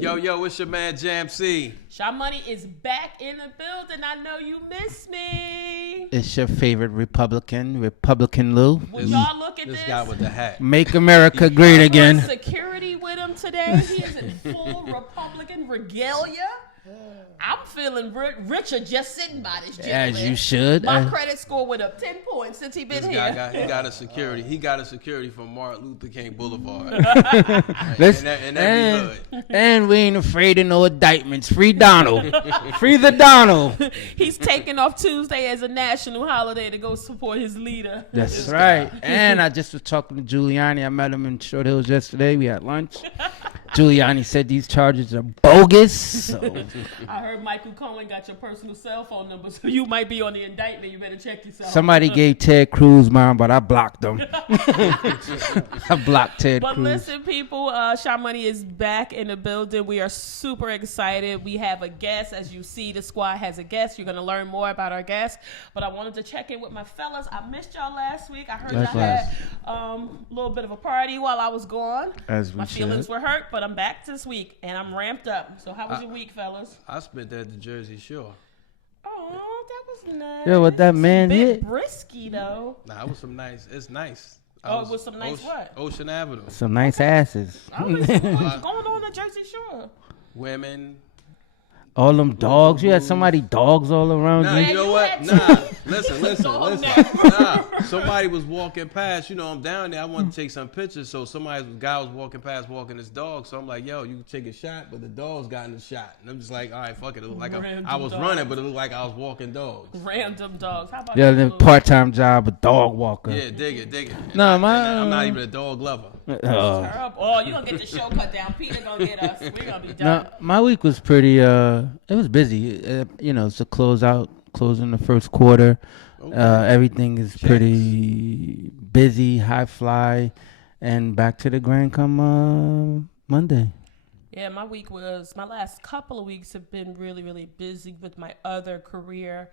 Yo, it's your man Jam C. Sha Money is back in the building. I know you miss me. It's your favorite Republican Lou. Would y'all look at This this? guy with the hat. Make America great again. Security with him today. He is in full Republican regalia. I'm feeling richer just sitting by this gentleman. As you should. My credit score went up 10 points since he been This here. guy got a security. He got a security from Martin Luther King Boulevard. And we ain't afraid of no indictments. Free Donald. Free the Donald. He's taking off Tuesday as a national holiday to go support his leader. That's right. And I just was talking to Giuliani. I met him in Short Hills yesterday. We had lunch. Giuliani said these charges are bogus. So. I heard Michael Cohen got your personal cell phone number, so you might be on the indictment. You better check yourself. Somebody gave Ted Cruz mine, but I blocked him. I blocked Ted Cruz. But listen, people, Sha Money is back in the building. We are super excited. We have a guest. As you see, the squad has a guest. You're going to learn more about our guest. But I wanted to check in with my fellas. I missed y'all last week. I heard y'all had a little bit of a party while I was gone. My feelings were hurt, but I'm back this week, and I'm ramped up. So how was your week, fellas? I spent that at the Jersey Shore. Oh, that was nice. Yeah, what that man bit did. Brisky, though. Nah, it was some nice. It's nice. It was some nice what? Ocean Avenue. Some nice asses. What's going on the Jersey Shore? Women. All them dogs. You had somebody dogs all around Nah, you. you know what? Listen. Nah, somebody was walking past. You know, I'm down there. I want to take some pictures. So guy was walking past, walking his dog. So I'm like, yo, you can take a shot, but the dog's gotten the shot. And I'm just like, all right, fuck it. It looked like I was running, but it looked like I was walking dogs. Random dogs. How about the part-time job, a dog walker. Yeah, dig it. No, I'm not even a dog lover. Oh, you gonna get the show cut down. Peter gonna get us. We're gonna be done. No, my week was pretty. It was busy. It's a closing the first quarter. Okay. Everything is pretty busy, high fly, and back to the grind come Monday. Yeah, my last couple of weeks have been really, really busy with my other career.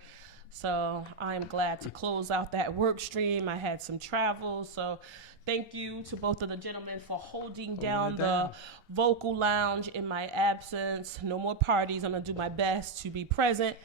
So I'm glad to close out that work stream. I had some travel, so thank you to both of the gentlemen for holding down the vocal lounge in my absence. No more parties. I'm going to do my best to be present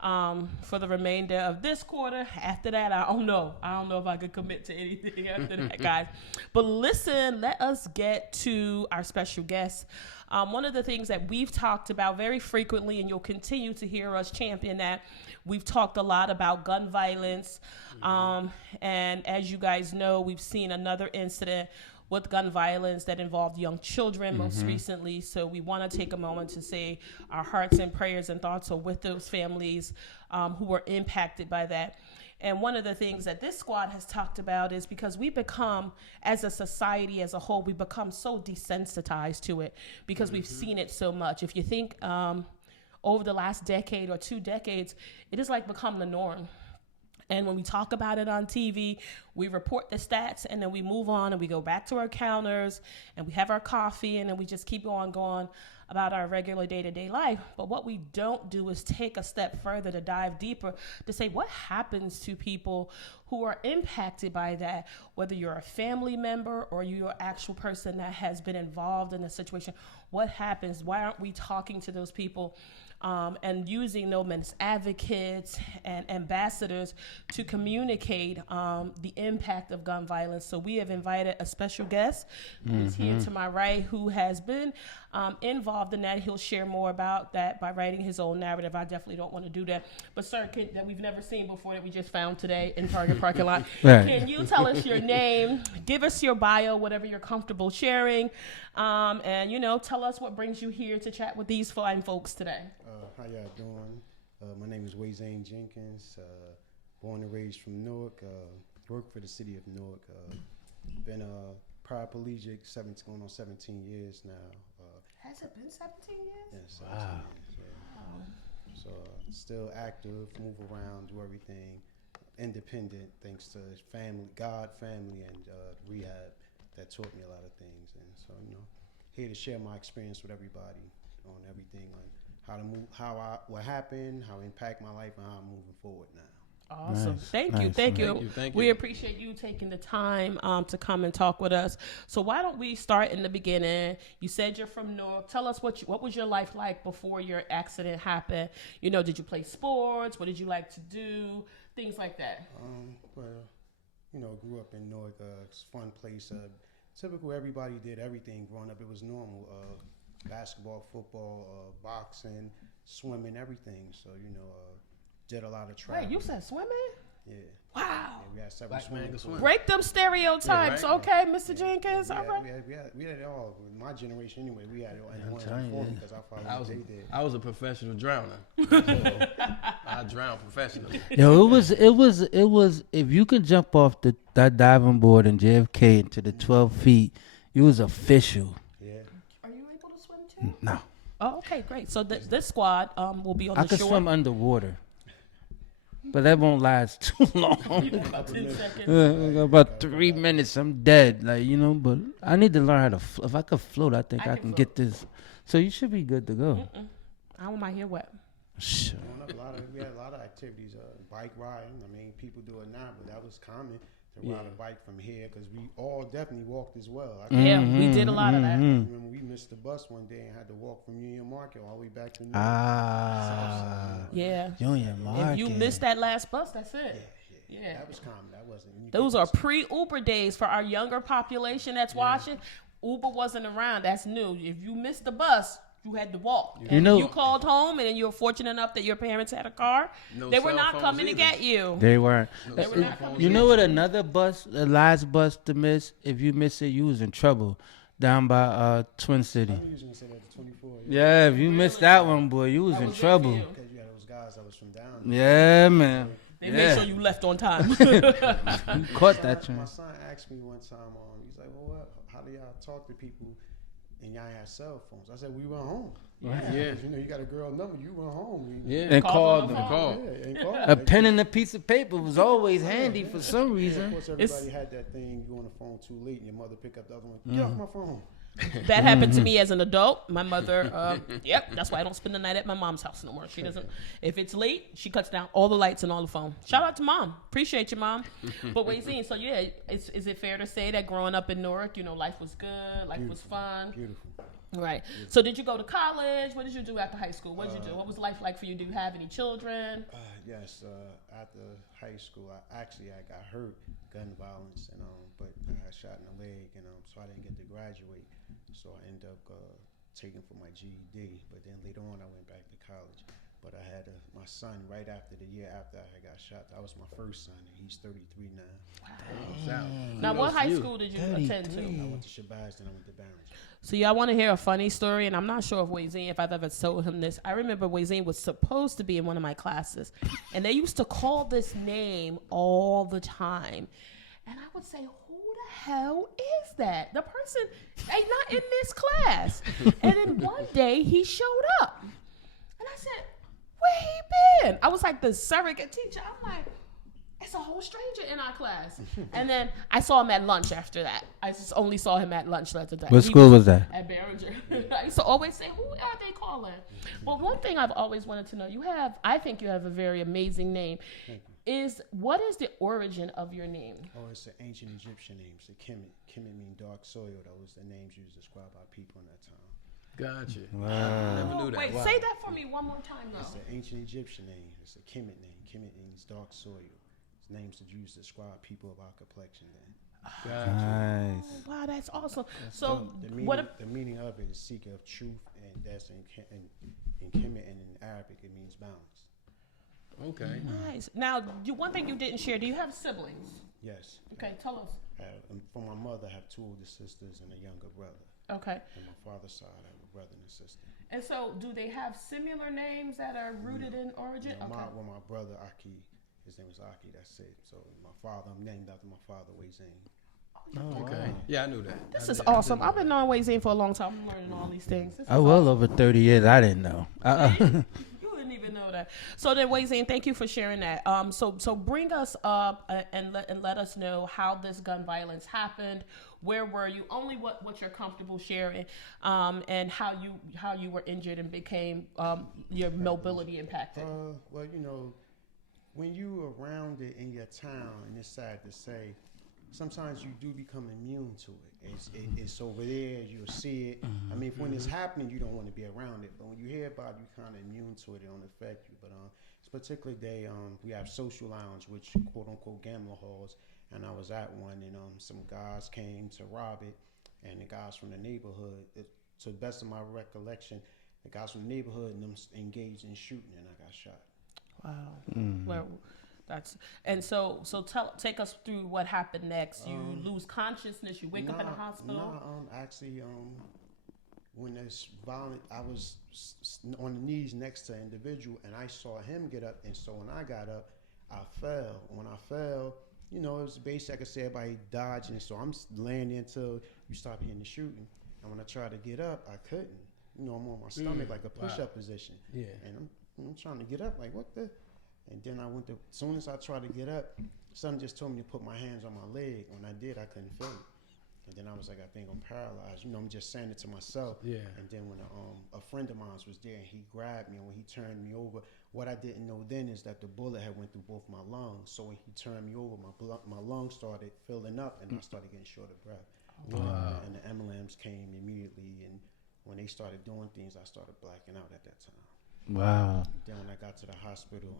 for the remainder of this quarter. After that, I don't know if I could commit to anything after that, guys. But listen, let us get to our special guest. One of the things that we've talked about very frequently, and you'll continue to hear us champion that, we've talked a lot about gun violence. And as you guys know, we've seen another incident with gun violence that involved young children most recently. So we want to take a moment to say our hearts and prayers and thoughts are with those families who were impacted by that. And one of the things that this squad has talked about is because we become, as a society as a whole, we become so desensitized to it because we've seen it so much. If you think over the last decade or 2 decades, it has like become the norm. And when we talk about it on TV, we report the stats and then we move on and we go back to our counters and we have our coffee and then we just keep on going about our regular day-to-day life. But what we don't do is take a step further to dive deeper to say what happens to people who are impacted by that, whether you're a family member or you're an actual person that has been involved in a situation. What happens? Why aren't we talking to those people? And using them as advocates and ambassadors to communicate the impact of gun violence. So we have invited a special guest who's here to my right, who has been involved in that. He'll share more about that by writing his own narrative. I definitely don't want to do that. But sir, that we've never seen before, that we just found today in Target parking lot. Right. Can you tell us your name, give us your bio, whatever you're comfortable sharing, and tell us what brings you here to chat with these fine folks today. How y'all doing? My name is Uwenzen J. Born and raised from Newark. Work for the city of Newark. Been a paraplegic, going on 17 years now. Has it been 17 years? Yeah, 17 years. Yeah. Wow. So still active, move around, do everything, independent, thanks to family, and rehab that taught me a lot of things. And so here to share my experience with everybody on everything, on how to move, what happened, how it impact my life, and how I'm moving forward now. Awesome. Nice, Thank you. nice, Thank nice. you. Thank We you. appreciate you taking the time to come and talk with us. So why don't we start in the beginning? You said you're from North. Tell us what was your life like before your accident happened? You know, did you play sports? What did you like to do? Things like that. Well, you know, grew up in Newark. It's a fun place. Typical, everybody did everything growing up. It was normal. Basketball, football, boxing, swimming, everything. So, you know, did a lot of travel. Wait, you said swimming? Yeah. Wow. Yeah, we had several Black man swimming can swim. pools. Break them stereotypes, Yeah, right. okay, Mr. Jenkins? We All had, right. we had it all. In my generation, anyway, we had it all. And I'm the ones telling before you. me, because I followed I what was they did. I was a professional drowner. So I drowned professionally. Yo, it was. If you could jump off that diving board in JFK into the 12 feet, you was official. Yeah. Are you able to swim too? No, Oh, okay, great. So this squad will be on I the could shore. swim underwater, but that won't last too long. About 10 seconds. About 3 minutes, I'm dead. Like, you know, but I need to learn how to. If I could float, I think I I can can float. get this. So you should be good to go. I want my hair wet. Sure. Growing up, we had a lot of activities. Bike riding. I mean, people do it now, but that was common to ride a bike from here because we all definitely walked as well. I can Yeah, we did a lot of that. remember we missed the bus one day and had to walk from Union Market all the way back to New York. Ah, Yeah. Union Market. If you missed that last bus, that's it. Yeah. That was common. That wasn't. Those are pre-Uber days for our younger population that's watching. Uber wasn't around. That's new. If you missed the bus, you had to walk. And You know- if you called home and then you were fortunate enough that your parents had a car, No they were cell not phones coming to either. get you. They weren't. They were not coming to You get know what? Another bus, the last bus to miss. If you miss it, you was in trouble. Down by Twin City. I knew you was gonna say that to 24. Yeah, if you missed that one, boy, you was That in was it for trouble. you. Because you had those guys that was from down there. Yeah, man. They made sure Yeah, you left on time. you caught that My train. son asked me one time, he's like, well, how do y'all talk to people and y'all have cell phones? I said, we run home. Yeah. 'Cause, you know, you got a girl number, you run home. Yeah. And Call called them them. on Call. Yeah, and call. A pen and a piece of paper was always handy for some Of reason. course, everybody had that thing, you on the phone too late and your mother pick up the other one. Get Mm-hmm. off my phone. That happened to me as an adult. My mother, yep, that's why I don't spend the night at my mom's house no more. She doesn't. If it's late, she cuts down all the lights and all the phone. Shout out to mom. Appreciate you, mom. But what you seeing? So yeah, is it fair to say that growing up in Newark, you know, life was good, life was fun, Beautiful. right? So did you go to college? What did you do after high school? What did you do? What was life like for you? Do you have any children? Yes, after high school, I got hurt, gun violence, and but I got shot in the leg, and so I didn't get to graduate. So I ended up taking for my GED. But then later on, I went back to college. But I had my son right after the year after I got shot. That was my first son, and he's 33 now. Now, what high school did you attend to? I went to Shabazz, then I went to Barrington. So y'all want to hear a funny story, and I'm not sure if Uwenzen, if I've ever told him this. I remember Uwenzen was supposed to be in one of my classes, and they used to call this name all the time, and I would say, "Who the hell is that? The person ain't not in this class." And then one day he showed up, and I said, "Where he been?" I was like the surrogate teacher. I'm like, it's a whole stranger in our class. And then I saw him at lunch after that. I just only saw him at lunch that day. What school was that? At Barringer. I used to always say, who are they calling? Well, one thing I've always wanted to know, I think you have a very amazing name. What is the origin of your name? Oh, it's an ancient Egyptian name. It's a Kemet. Kemet means dark soil. That was the names used to describe our people in that time. Gotcha. Wow. Never knew that. Wait, Wow. say that for me one more time, It's though. an ancient Egyptian name. It's a Kemet name. Kemet means dark soil. It's names that used to describe people of our complexion then. Gotcha. Nice. Oh, wow, that's awesome. So, The meaning, what if, the meaning of it is seeker of truth, and that's in Kemet, and in Arabic it means balance. Okay. nice. Now, one thing you didn't share, do you have siblings? Yes. Okay, tell us. From my mother, I have two older sisters and a younger brother. Okay. On my father's side, I have a brother and a sister. And so, do they have similar names that are rooted in origin? Now, Okay. my brother Aki, his name was Aki. That's it. So my father, I'm named after my father, Uwenzen. Okay. Yeah, I knew that. This I is did- I did awesome. know I've been that. knowing Uwenzen for a long time. I'm learning all these things. This is Well over 30 years, I didn't know. You didn't even know that. So then, Uwenzen, thank you for sharing that. So bring us up and let us know how this gun violence happened. Where were you? Only what you're comfortable sharing, and how you were injured and became your mobility impacted. Well, you know, when you around it in your town, and it's sad to say, sometimes you do become immune to it. It's over there, you'll see it. I mean, when it's happening, you don't want to be around it. But when you hear about it, you're kind of immune to it. It don't affect you. But this particular day, we have social lounge, which quote unquote gambling halls, and I was at one, and some guys came to rob it, and the guys from the neighborhood, to the best of my recollection, the guys from the neighborhood and them engaged in shooting, and I got shot. Wow. Well, take us through what happened next. You lose consciousness. You wake up in the hospital. Actually, when this violent, I was on the knees next to an individual, and I saw him get up, and so when I got up, I fell. When I fell, it was basic. I could say everybody dodging, so I'm laying there until you start hearing the shooting. And when I tried to get up, I couldn't. I'm on my stomach like a push-up position. Yeah. And I'm trying to get up, like what the? And then as soon as I tried to get up, something just told me to put my hands on my leg. When I did, I couldn't feel it. And then I was like, I think I'm paralyzed. I'm just saying it to myself. Yeah. And then when a friend of mine was there, and he grabbed me, and when he turned me over, what I didn't know then is that the bullet had went through both my lungs. So when he turned me over, my lungs started filling up, and I started getting short of breath. Wow. And the ambulance came immediately, and when they started doing things, I started blacking out at that time. Wow. Then when I got to the hospital,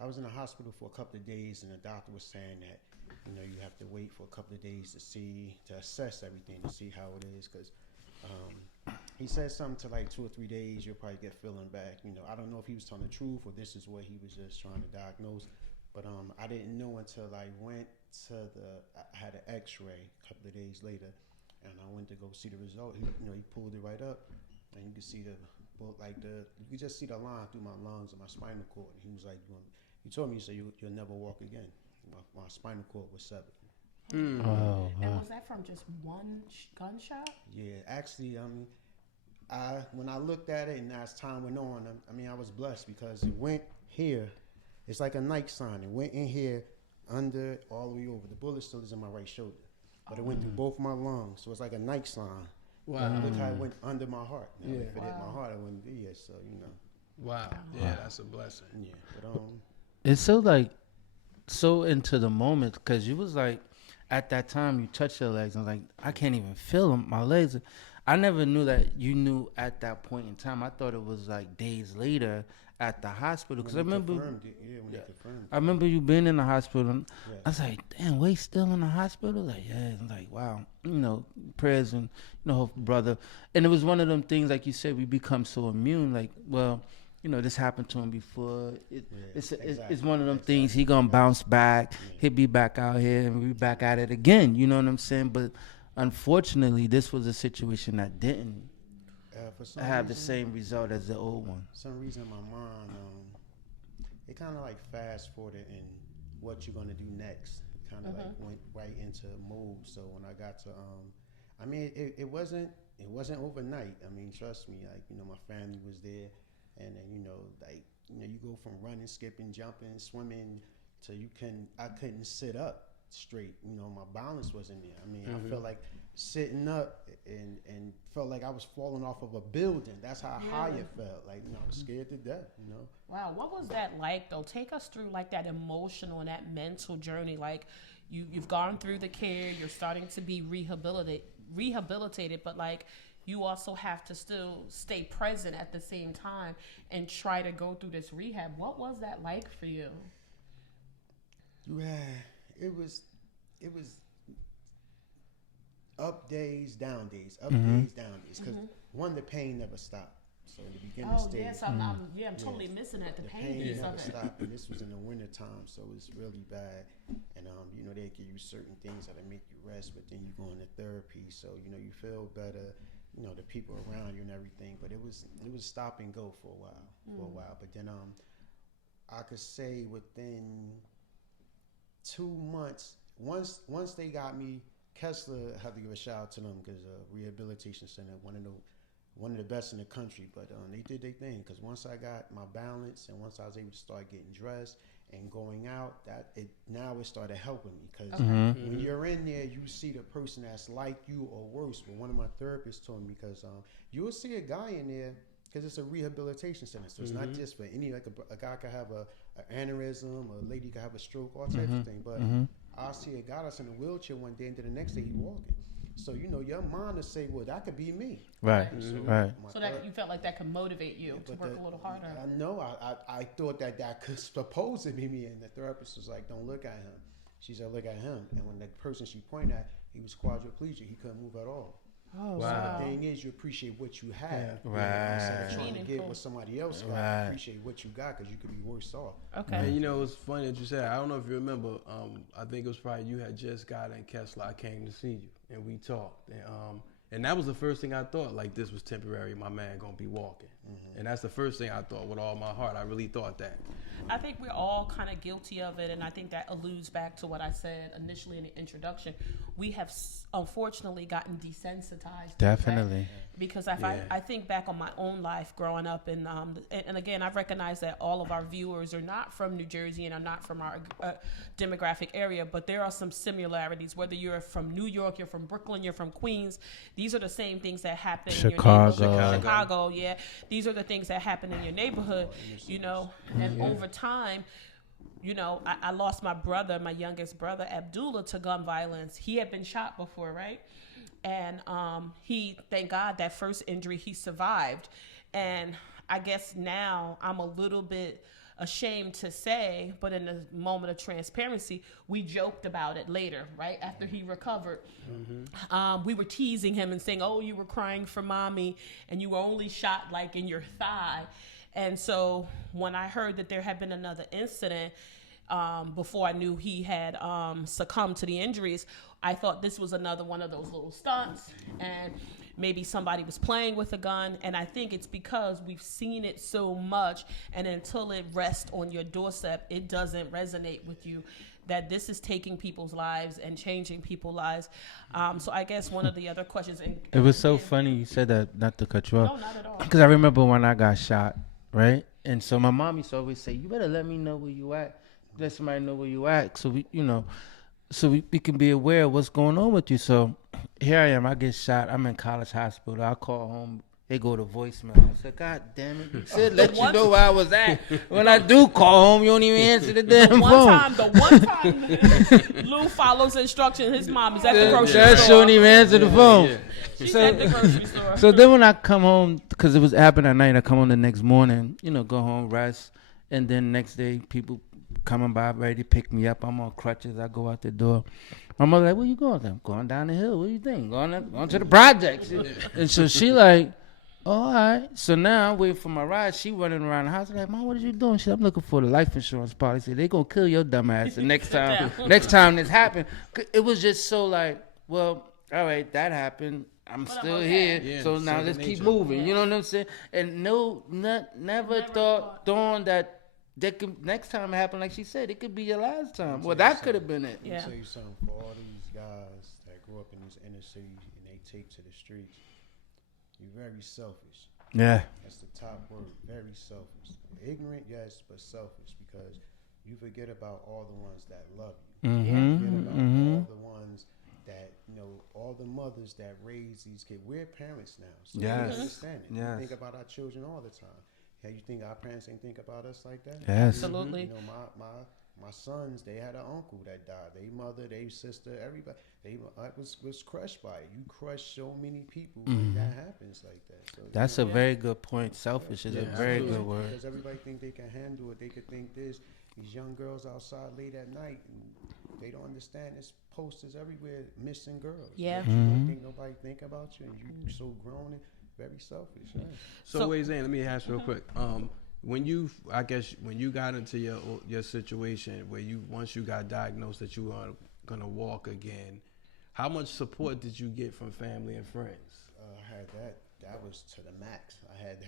I was in the hospital for a couple of days, and the doctor was saying that, you have to wait for a couple of days to assess everything, to see how it is, because he said something to like 2 or 3 days, you'll probably get feeling back. I don't know if he was telling the truth or this is what he was just trying to diagnose, but I didn't know until I went to I had an x-ray a couple of days later, and I went to go see the result. He pulled it right up, and you could see you could just see the line through my lungs and my spinal cord. And he was like, he told me, he said, you'll never walk again. My spinal cord was severed. Oh, wow. And was that from just one gunshot? Yeah, actually, when I looked at it and as time went on, I was blessed because it went here. It's like a Nike sign. It went in here, under, all the way over. The bullet still is in my right shoulder, but it went through both my lungs. So it's like a Nike sign. Wow. Look how it went under my heart. Now, if it hit my heart, it wouldn't be here. So Wow. Yeah, that's a blessing. Yeah, but it's so into the moment, because you was like, at that time you touched your legs, and I was like, I can't even feel them, my legs. I never knew that you knew at that point in time. I thought it was like days later at the hospital, because I remember you being in the hospital. And I was like, damn, Wade's still in the hospital? Like, yeah. I'm like, wow, prayers and brother. And it was one of them things, like you said, we become so immune. Like, well, this happened to him before. It's one of them things. He gonna bounce back. He'll be back out here, and we back at it again. You know what I'm saying? But unfortunately, this was a situation that didn't have the same result as the old one. For some reason, my mind, it kind of like fast forwarded in what you're gonna do next. Kind of like went right into mode. So when I got to, it wasn't overnight. Trust me. Like my family was there. And then, you go from running, skipping, jumping, swimming to I couldn't sit up straight. My balance wasn't there. I felt like sitting up and felt like I was falling off of a building. That's how high it felt. Like, I was scared to death, Wow. What was that like, though? Take us through like that emotional and that mental journey. Like you've gone through the care, you're starting to be rehabilitated, but like, you also have to still stay present at the same time and try to go through this rehab. What was that like for you? Yeah, it was up days, down days, up days, down days. Because the pain never stopped. So in the beginning stage, yes, I'm totally missing that. The pain piece never of it. stopped. And this was in the winter time, so it's really bad. And they give you certain things that'll make you rest, but then you go into therapy, so you feel better. The people around you and everything, but it was stop and go for a while. But then I could say within 2 months, once they got me, Kessler, I have to give a shout out to them because Rehabilitation Center, one of the best in the country. But they did their thing, because once I got my balance and once I was able to start getting dressed and going out, it started helping me, because when you're in there, you see the person that's like you or worse. But one of my therapists told me, because you'll see a guy in there, because it's a rehabilitation center, so it's not just for any, like a guy could have an aneurysm, a lady could have a stroke, all types of things. But I see a guy that's in a wheelchair one day, and then the next day he walking. So your mind will say, well, that could be me. Right. So that you felt like that could motivate you to work a little harder. I know. I thought that could supposed to be me, and the therapist was like, don't look at him. She said, look at him. And when the person she pointed at, he was quadriplegic. He couldn't move at all. Oh, So wow. the thing is, you appreciate what you have. Right. Instead of trying to get what somebody else got, Right. appreciate what you got because you could be worse off. Okay. And it's funny that you said, I don't know if you remember, I think it was probably you had just got in Kessler. I came to see you and we talked. And that was the first thing I thought, like this was temporary. My man gonna be walking. And that's the first thing I thought with all my heart. I really thought that. I think we're all kind of guilty of it, and I think that alludes back to what I said initially in the introduction. We have unfortunately gotten desensitized. Definitely. Because I think back on my own life growing up, and again, I recognize that all of our viewers are not from New Jersey and are not from our demographic area, but there are some similarities. Whether you're from New York, you're from Brooklyn, you're from Queens, these are the same things that happen in your neighborhood. Chicago, yeah. These are the things that happen in your neighborhood, and over time, I lost my brother, my youngest brother, Abdullah, to gun violence. He had been shot before, right? And he, thank God, that first injury, he survived. And I guess now I'm a little bit ashamed to say, but in a moment of transparency, we joked about it later, right? After he recovered. We were teasing him and saying, oh, you were crying for mommy and you were only shot like in your thigh. And so when I heard that there had been another incident, before I knew he had succumbed to the injuries, I thought this was another one of those little stunts, and maybe somebody was playing with a gun. And I think it's because we've seen it so much, and until it rests on your doorstep, it doesn't resonate with you that this is taking people's lives and changing people's lives. So I guess one of the other questions... It was so funny you said that, not to cut you off. No, not at all. Because I remember when I got shot, right? And so my mom used to always say, you better let me know where you at. Let somebody know where you at, so we can be aware of what's going on with you. So here I am, I get shot, I'm in College Hospital, I call home, they go to voicemail. I said, God damn it, you said let you know where I was at. When I do call home, you don't even answer the damn phone. The one time Lou follows instruction, his mom is at the grocery store. She don't even answer the phone. She's at the grocery store. So then when I come home, because it was happening at night, I come home the next morning, go home, rest, and then next day people coming by ready to pick me up. I'm on crutches. I go out the door. My mother like, where you going? I'm going down the hill. What do you think? Going to the projects. And so she like, oh, all right. So now I'm waiting for my ride. She running around the house like, Mom, what are you doing? She said, I'm looking for the life insurance policy. They gonna kill your dumb ass the next time this happened. It was just so like, well, all right, that happened. I'm still here. Yeah, so now let's keep moving. Yeah. You know what I'm saying? And never thought that could, next time it happened, like she said, it could be your last time. Well, that could have been it. Let me tell you something. For all these guys that grew up in these inner cities and they take to the streets, you're very selfish. Yeah. That's the top word. Very selfish. Ignorant, yes, but selfish, because you forget about all the ones that love you. You forget about all the ones that, all the mothers that raise these kids. We're parents now, so we understand it. We think about our children all the time. Yeah, you think our parents ain't think about us like that? Yes. Absolutely. My sons, they had an uncle that died. They mother, they sister, everybody. I was crushed by it. You crush so many people when that happens like that. So that's a very good point. Selfish is a very good word. Because everybody think they can handle it. They could think this. These young girls outside late at night, and they don't understand. There's posters everywhere, missing girls. Yeah. You don't think nobody think about you, and you so grown and very selfish. Right? So Uwenzen, let me ask real quick. When you got into your situation where once you got diagnosed that you were gonna walk again, how much support did you get from family and friends? I had that. That was to the max. I had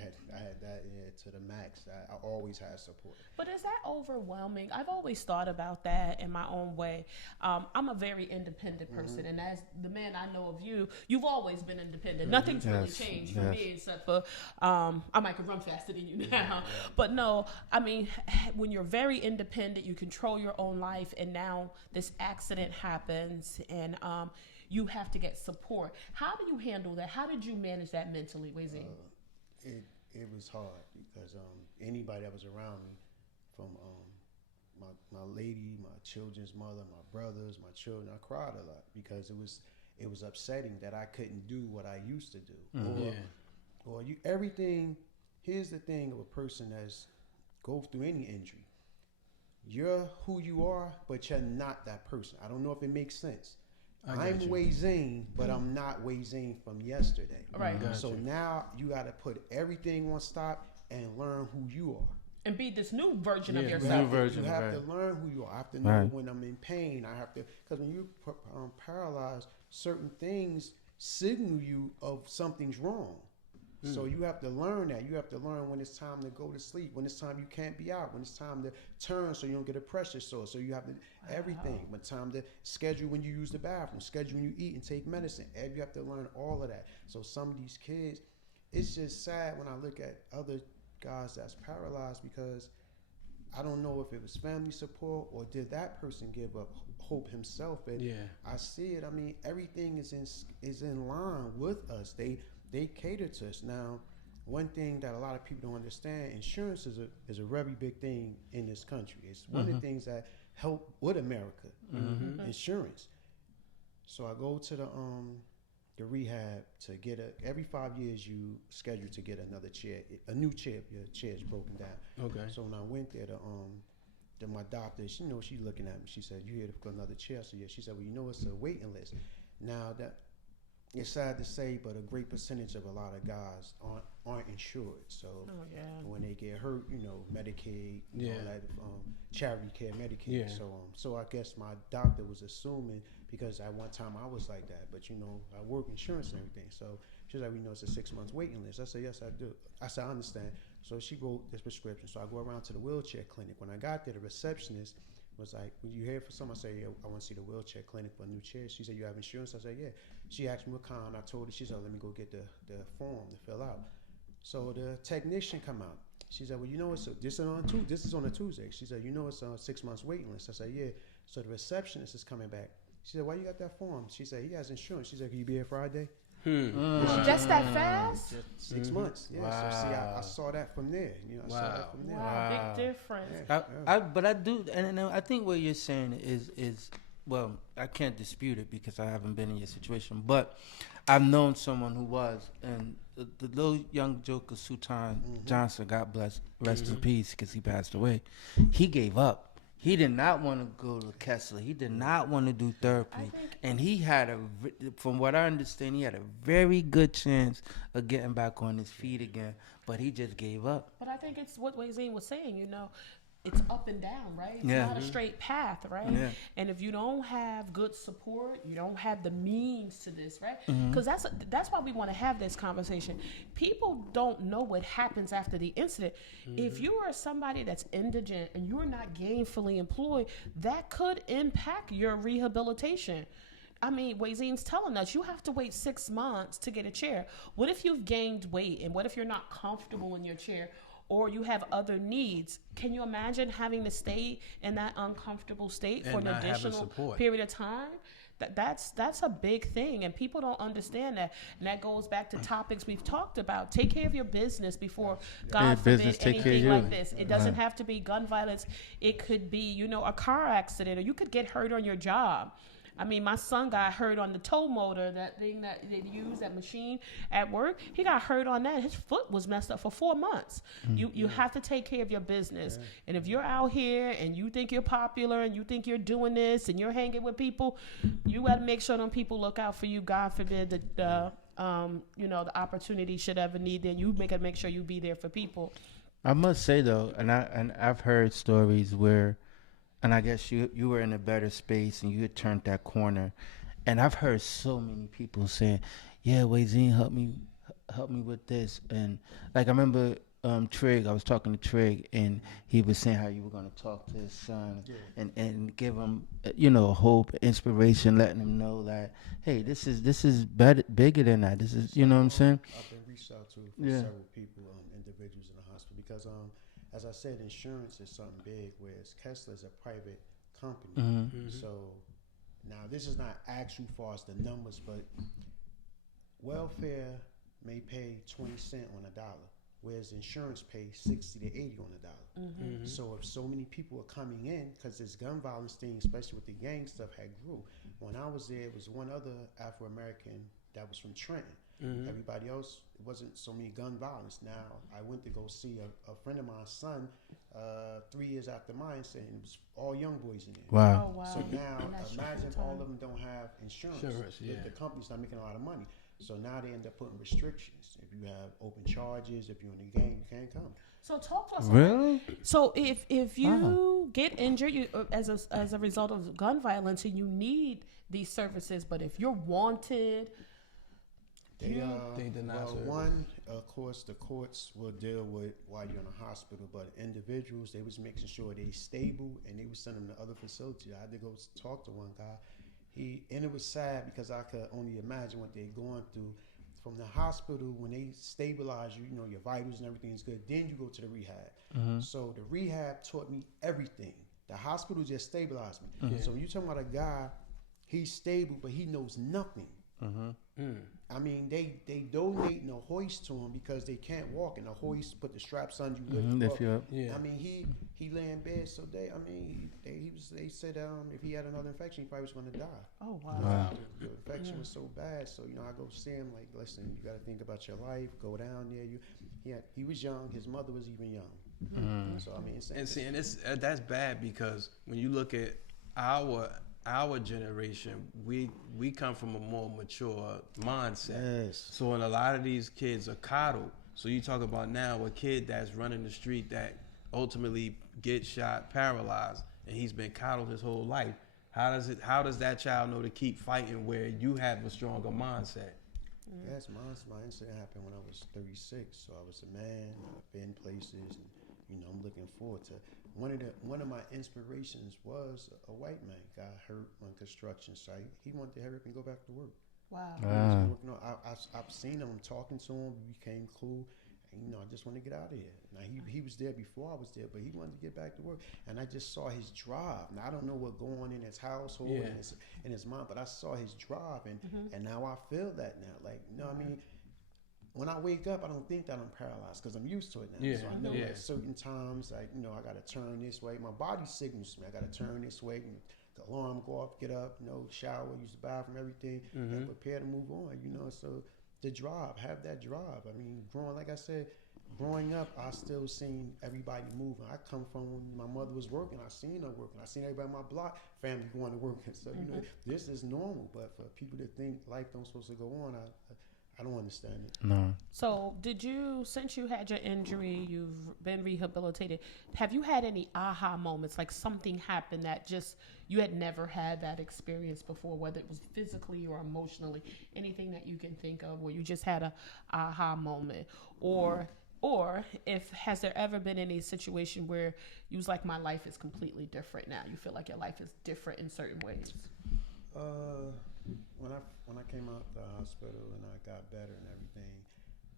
that to the max. I always had support. But is that overwhelming? I've always thought about that in my own way. I'm a very independent person, and as the man I know of you, you've always been independent. Nothing's really changed for me except for I might could run faster than you now. But no, I mean, when you're very independent, you control your own life, and now this accident happens, and you have to get support. How do you handle that? How did you manage that mentally, Uwenzen? It was hard because anybody that was around me, from my lady, my children's mother, my brothers, my children. I cried a lot because it was upsetting that I couldn't do what I used to do. Or you everything. Here's the thing of a person that's go through any injury. You're who you are, but you're not that person. I don't know if it makes sense. I'm Uwenzen, but I'm not Uwenzen from yesterday. Right. So now you got to put everything on stop and learn who you are. And be this new version of New yourself. version. You have Right. to learn who you are. I have to know when I'm in pain. I have to, because when you paralyzed, certain things signal you of something's wrong. So you have to learn that. You have to learn when it's time to go to sleep, when it's time you can't be out, when it's time to turn so you don't get a pressure sore. So you have to everything. When time to schedule when you use the bathroom, schedule when you eat and take medicine. You have to learn all of that. So some of these kids, it's just sad when I look at other guys that's paralyzed because I don't know if it was family support or did that person give up hope himself. And I see it. I mean, everything is in line with us. They cater to us. Now, one thing that a lot of people don't understand, insurance is a very big thing in this country. It's one of the things that help with America, insurance. So I go to the rehab to get every 5 years you schedule to get another chair, a new chair. Your chair is broken down. Okay. So when I went there to my doctor, she's looking at me. She said, "You here for another chair?" I said, "Yeah." She said, "Well, it's a waiting list." Now that it's sad to say, but a great percentage of a lot of guys aren't insured. So when they get hurt, Medicaid, all that charity care, Medicaid. Yeah. So I guess my doctor was assuming because at one time I was like that, but I work insurance and everything. So she's like, it's a 6 months waiting list. I said, yes, I do. I said, I understand. So she wrote this prescription. So I go around to the wheelchair clinic. When I got there, the receptionist was like, "Were you here for something?" I said, "Yeah, I want to see the wheelchair clinic for a new chair." She said, "You have insurance?" I said, "Yeah." She asked me what kind. I told her. She said, "Let me go get the form to fill out." So the technician come out. She said, "Well, this is on a Tuesday." She said, "It's a 6 months waiting list." I said, "Yeah." So the receptionist is coming back. She said, "Why you got that form?" She said, "He has insurance." She said, "Can you be here Friday?" Just that fast? 6 months. Yeah. Wow. So see, I saw that from there. I saw that from there. Wow, big difference. But I do, and I think what you're saying is well, I can't dispute it because I haven't been in your situation, but I've known someone who was, and the little young joker Sultan Johnson, God bless, rest in peace, because he passed away. He gave up. He did not want to go to Kessler. He did not want to do therapy. And he had from what I understand, he had a very good chance of getting back on his feet again, but he just gave up. But I think it's what Uwenzen was saying, it's up and down, right? It's not a straight path, right? Yeah. And if you don't have good support, you don't have the means to this, right? Because that's why we want to have this conversation. People don't know what happens after the incident. If you are somebody that's indigent and you're not gainfully employed, that could impact your rehabilitation. I mean, Uwenzen's telling us you have to wait 6 months to get a chair. What if you've gained weight, and what if you're not comfortable in your chair? Or you have other needs? Can you imagine having to stay in that uncomfortable state for an additional period of time? That's a big thing, and people don't understand that. And that goes back to topics we've talked about. Take care of your business before, God forbid, anything like this. It doesn't have to be gun violence. It could be, a car accident, or you could get hurt on your job. I mean, my son got hurt on the tow motor, that thing that they use, that machine at work. He got hurt on that. His foot was messed up for 4 months. You have to take care of your business. And if you're out here and you think you're popular and you think you're doing this and you're hanging with people, you got to make sure them people look out for you. God forbid the opportunity should ever need them. You make sure you be there for people. I must say though, and I've heard stories where, and I guess you were in a better space and you had turned that corner. And I've heard so many people saying, "Yeah, Uwenzen, help me with this." And like I remember Trig, I was talking to Trig, and he was saying how you were going to talk to his son and give him, hope, inspiration, letting him know that, hey, this is better, bigger than that. This is, you know what I'm saying? I've been reached out to for several people, individuals in the hospital, because as I said, insurance is something big, whereas Kessler is a private company. So now this is not actual far as the numbers, but welfare may pay 20 cents on a dollar. whereas insurance pays 60 to 80 on the dollar. Mm-hmm. So if so many people are coming in, because this gun violence thing, especially with the gang stuff, had grew. When I was there, it was one other Afro American that was from Trenton. Everybody else, it wasn't so many gun violence. Now I went to go see a friend of mine's son 3 years after mine, saying it was all young boys in there. Wow. Oh wow. So now That's imagine shocking all time. of them don't have insurance. Yeah. The company's not making a lot of money. So now they end up putting restrictions. If you have open charges, if you're in the gang, you can't come. So talk to us. Really? So if you get injured as a result of gun violence and you need these services, but if you're wanted, They deny well, service. one, of course, the courts will deal with while you're in the hospital, but individuals, they was making sure they stable, and they was sending them to other facilities. I had to go talk to one guy. And it was sad because I could only imagine what they're going through. From the hospital, when they stabilize you, you know, your vitals and everything is good, then you go to the rehab. So the rehab taught me everything. The hospital just stabilized me. So when you're talking about a guy, he's stable, but he knows nothing. I mean, they donating a hoist to him because they can't walk, and the hoist put the straps on you, lift you up. Yeah. I mean, he lay in bed, so they said if he had another infection, he probably was going to die. oh wow. The infection was so bad, so I go see him like, listen, you got to think about your life. Go down there. He was young. His mother was even young. So I mean, That's bad because when you look at our generation, we come from a more mature mindset. Yes. So and a lot of these kids are coddled. So you talk about now a kid that's running the street that ultimately gets shot, paralyzed, and he's been coddled his whole life. How does that child know to keep fighting where you have a stronger mindset? Yes, my incident happened when I was 36. So I was a man. I've been places, and I'm looking forward to. One of my inspirations was a white man got hurt on a construction site. He wanted to hurry up and go back to work. Wow. He was working on, I've seen him. I'm talking to him. We became cool. And, I just want to get out of here. Now he was there before I was there, but he wanted to get back to work. And I just saw his drive. Now I don't know what going on in his household and in his mind, but I saw his drive, and now I feel that now. Like I mean. When I wake up, I don't think that I'm paralyzed because I'm used to it now. Yeah. So I know at certain times, like, I got to turn this way. My body signals me. I got to turn this way. The alarm go off, get up, shower, use the bathroom, everything, and prepare to move on, So the drive, have that drive. I mean, growing up, I still seen everybody moving. I come from when my mother was working. I seen her working. I seen everybody on my block, family going to work. So, this is normal. But for people to think life don't supposed to go on, I don't understand it. No. So since you had your injury, you've been rehabilitated, have you had any aha moments, like something happened that just, you had never had that experience before, whether it was physically or emotionally, anything that you can think of where you just had a aha moment? Or has there ever been any situation where you was like, my life is completely different now? You feel like your life is different in certain ways? When I came out the hospital and I got better and everything,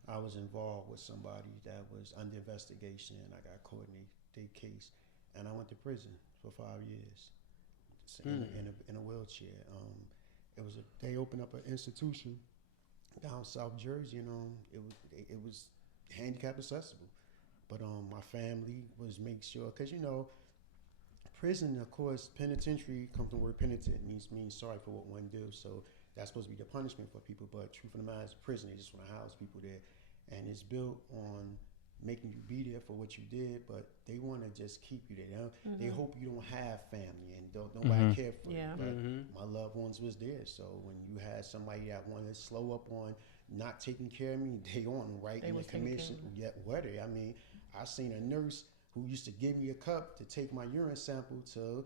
I was involved with somebody that was under investigation, and I got caught in their case, and I went to prison for 5 years in a wheelchair. They opened up an institution down South Jersey, and it was handicap accessible, but my family was make sure, because prison, of course, penitentiary comes from the word penitent, means sorry for what one do. So that's supposed to be the punishment for people. But truth of the matter is, prison, they just want to house people there, and it's built on making you be there for what you did. But they want to just keep you there. They hope you don't have family and nobody care for you. But my loved ones was there. So when you had somebody that wanted to slow up on not taking care of me, they on right in the commission. Yet whether I mean, I seen a nurse who used to give me a cup to take my urine sample to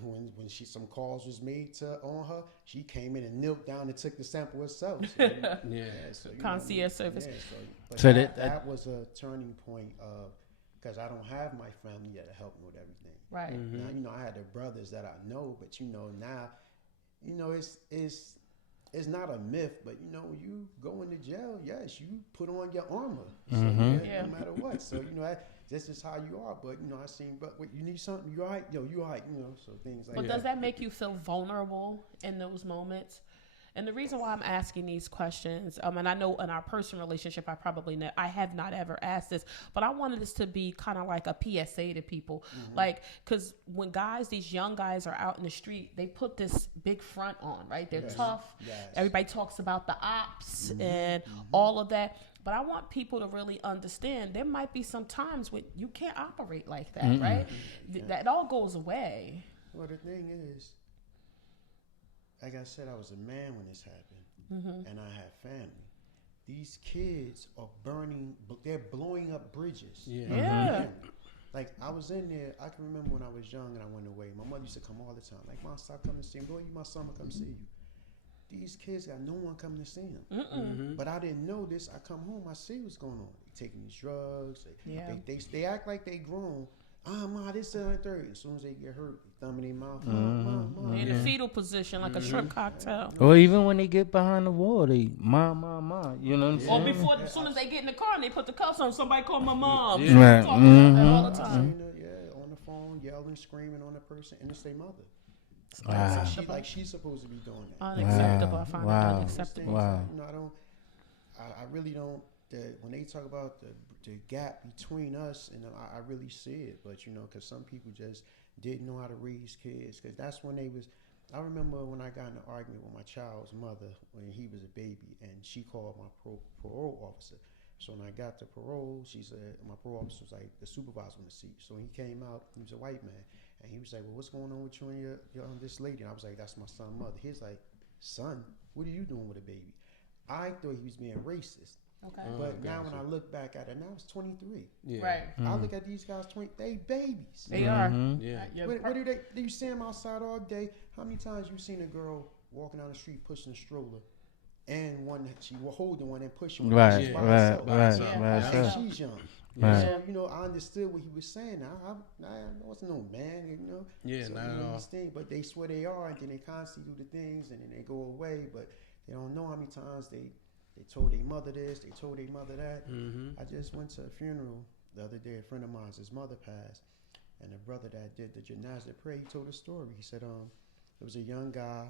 when some calls was made on her, she came in and knelt down and took the sample herself. So, so, concierge service. So that was a turning point because I don't have my family that help me with everything. Right. Now, I had the brothers that I know, but now, it's not a myth, but when you go into jail, yes, you put on your armor. So, no matter what. So this is how you are. But I seen, but what, you need something? You all right? Yo, you all right? So things like that. But does that make you feel vulnerable in those moments? And the reason why I'm asking these questions, and I know in our personal relationship, I have not ever asked this, but I wanted this to be kind of like a PSA to people. Like, because when these young guys are out in the street, they put this big front on, right? They're tough. Yes. Everybody talks about the ops and all of that. But I want people to really understand there might be some times when you can't operate like that, right? That all goes away. Well, the thing is, like I said, I was a man when this happened, and I had family. These kids are they're blowing up bridges. Yeah. Like, I was in there, I can remember when I was young and I went away. My mother used to come all the time. Like, Mom, stop coming to see me. Go, you my son, will come see you. These kids got no one coming to see them. But I didn't know this. I come home, I see what's going on. They taking these drugs. They act like they grown. Ma, this and that, third. As soon as they get hurt, they thumb in their mouth. They're in a fetal position, like a shrimp cocktail. Or even when they get behind the wall, they ma. You know what I'm saying? Or before, as soon as they get in the car and they put the cuffs on, somebody call my mom. Yeah. Right. Talking about that all the I time. seen her, on the phone, yelling, screaming on the person, and it's their mother. Wow. She's supposed to be doing that. Unacceptable. I find it unacceptable. Wow. I really don't. When they talk about the gap between us, and I really see it. But because some people just didn't know how to raise kids. Because that's when they was. I remember when I got in an argument with my child's mother when he was a baby, and she called my parole officer. So when I got to parole, she said my parole officer was like the supervisor on the seat. So he came out. He was a white man, and he was like, "Well, what's going on with you and your this lady?" And I was like, "That's my son's mother." He's like, "Son, what are you doing with a baby?" I thought he was being racist. Okay. But now when I look back at it, now it's 23. Yeah. Right. I look at these guys, they babies. They are. Yeah. What do you see them outside all day? How many times you seen a girl walking down the street pushing a stroller, and she will holding one and pushing one? Right. She's by Right. herself. Right. And she's young. Right. So I understood what he was saying. I wasn't no man, Yeah, so, not at all. These things, but they swear they are, and then they constantly do the things, and then they go away. But they don't know how many times they told their mother this, they told their mother that. I just went to a funeral the other day. A friend of mine, his mother passed, and the brother that did the janazah prayer, he told a story. He said, there was a young guy,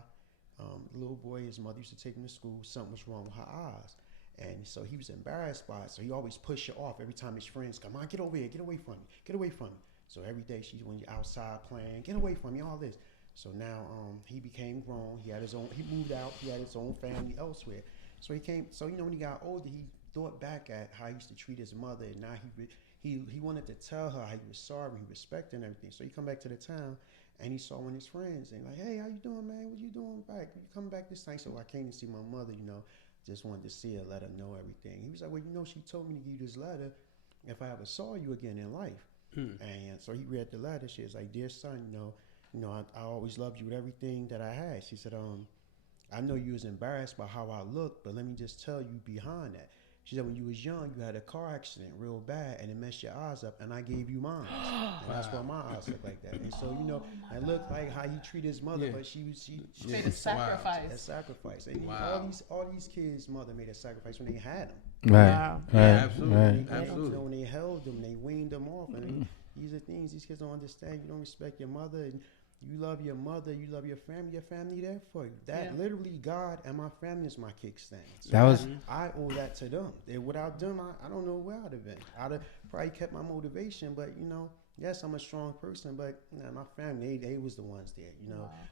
little boy. His mother used to take him to school. Something was wrong with her eyes, and so he was embarrassed by it. So he always pushed her off every time his friends come on, get over here, get away from me, get away from me. So every day when you're outside playing, get away from me, all this. So now he became grown. He had his own. He moved out. He had his own family elsewhere. So he came. So when he got older, he thought back at how he used to treat his mother, and now he wanted to tell her how he was sorry, he respected and everything. So he come back to the town, and he saw one of his friends, and like, hey, how you doing, man? What you doing back? You come back this time? So I came to see my mother. Just wanted to see her, let her know everything. He was like, well, she told me to give you this letter if I ever saw you again in life. And so he read the letter. She was like, dear son, I always loved you with everything that I had. She said, I know you was embarrassed by how I looked, but let me just tell you behind that. She said, when you was young, you had a car accident real bad, and it messed your eyes up, and I gave you mine. And that's why my eyes look like that. And so, I look like how he treated his mother, but she made a sacrifice. A sacrifice. And all these kids' mother made a sacrifice when they had them. Right. Wow. Right. Absolutely. Right. Absolutely. When they held them, they weaned them off. And these are things these kids don't understand. You don't respect your mother, and you love your mother, you love your family there for you. That literally, God and my family is my kickstand. So I owe that to them. Without them, I don't know where I'd have been. I'd have probably kept my motivation, but yes, I'm a strong person, but my family, they was the ones there,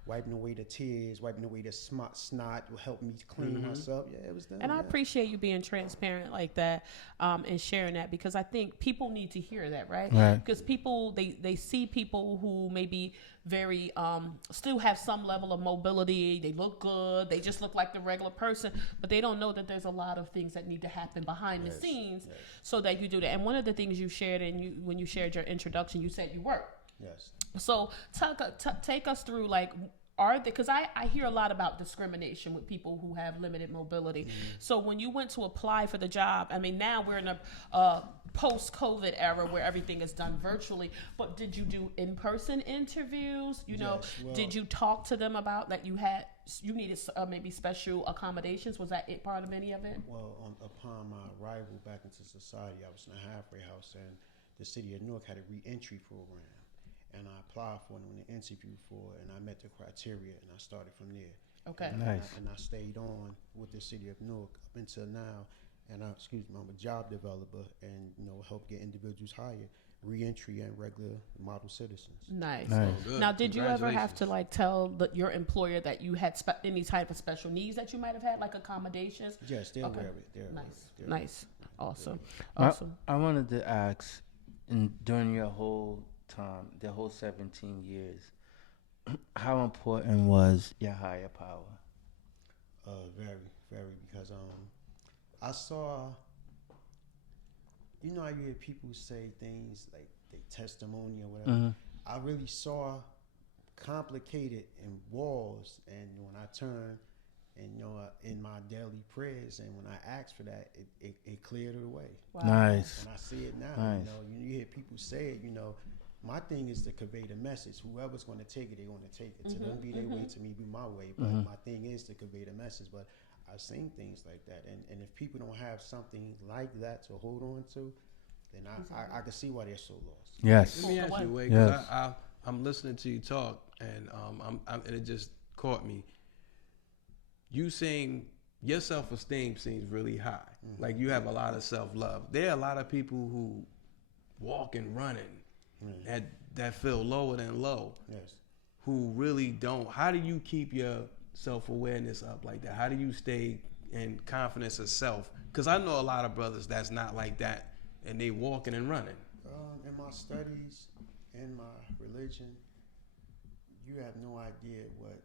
wiping away the tears, wiping away the snot, help me clean myself. Yeah, it was them. And I appreciate you being transparent like that, and sharing that, because I think people need to hear that, right? Because people, they see people who maybe very still have some level of mobility. They look good. They just look like the regular person, but they don't know that there's a lot of things that need to happen behind the scenes so that you do that. And one of the things you shared, and when you shared your introduction, you said you work. Yes. So take us through, like, because I hear a lot about discrimination with people who have limited mobility. So when you went to apply for the job, I mean, now we're in a post-COVID era where everything is done virtually, but did you do in-person interviews? Did you talk to them about that you needed maybe special accommodations? Was that part of any of it? Well, upon my arrival back into society, I was in a halfway house, and the city of Newark had a re-entry program. And I applied for it and interviewed for it, and I met the criteria, and I started from there. Okay. Nice. And I stayed on with the city of Newark up until now. And I'm a job developer, and help get individuals hired, reentry and regular model citizens. Nice. Nice. Oh, good. Now, did you ever have to Congratulations. like tell your employer that you had any type of special needs that you might have had, like accommodations? Yes, they're Okay. aware of it. They're aware of Nice. it. They're Nice. Awesome. I- Awesome. I wanted to ask, during your whole time, the whole 17 years, how important was your higher power? Very, very, because I saw, how you hear people say things like they testimony or whatever. Mhm. I really saw complicated in walls, and when I turn and in my daily prayers, and when I asked for that, it cleared it away. Wow. Nice. And I see it now. Nice. You hear people say it. My thing is to convey the message. Whoever's going to take it, they're going to take it. To them be their way, to me be my way. But my thing is to convey the message. But I've seen things like that, and if people don't have something like that to hold on to, then I can see why they're so lost. Yes. Let me ask you, Wade, Yes. because I'm listening to you talk, and and it just caught me. You saying your self-esteem seems really high. Like you have a lot of self-love. There are a lot of people who walk and running that feel lower than low. Yes. Who really don't. How do you keep your self-awareness up like that? How do you stay in confidence of self? Because I know a lot of brothers that's not like that, and they walking and running. In my studies, in my religion, you have no idea what,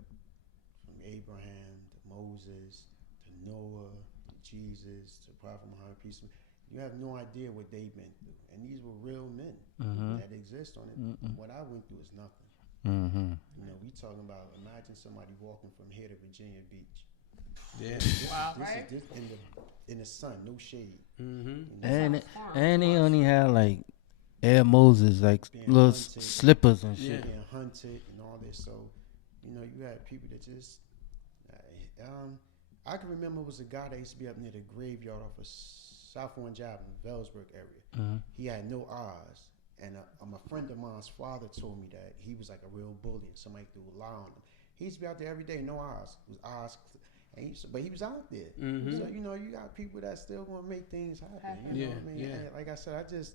from Abraham to Moses to Noah to Jesus to Prophet Muhammad, peace be. You have no idea what they've been through, and these were real men that exist on it. What I went through is nothing. Mm-hmm. We talking about, imagine somebody walking from here to Virginia Beach. Yeah. Wow. This Right. is in the sun, no shade. Mm-hmm. And he only had like Air Moses, like Being little hunted. slippers and shit. Yeah. Being hunted and all this. So, you had people that just. I can remember it was a guy that used to be up near the graveyard off of South Orange Avenue, Velsburg area. Mhm. He had no eyes. And a friend of mine's father told me that he was like a real bully, and somebody threw a lie on him. He used to be out there every day, no eyes. His eyes, but he was out there. Mhm. So you got people that still want to make things happen. You know what I mean? Yeah. And like I said, I just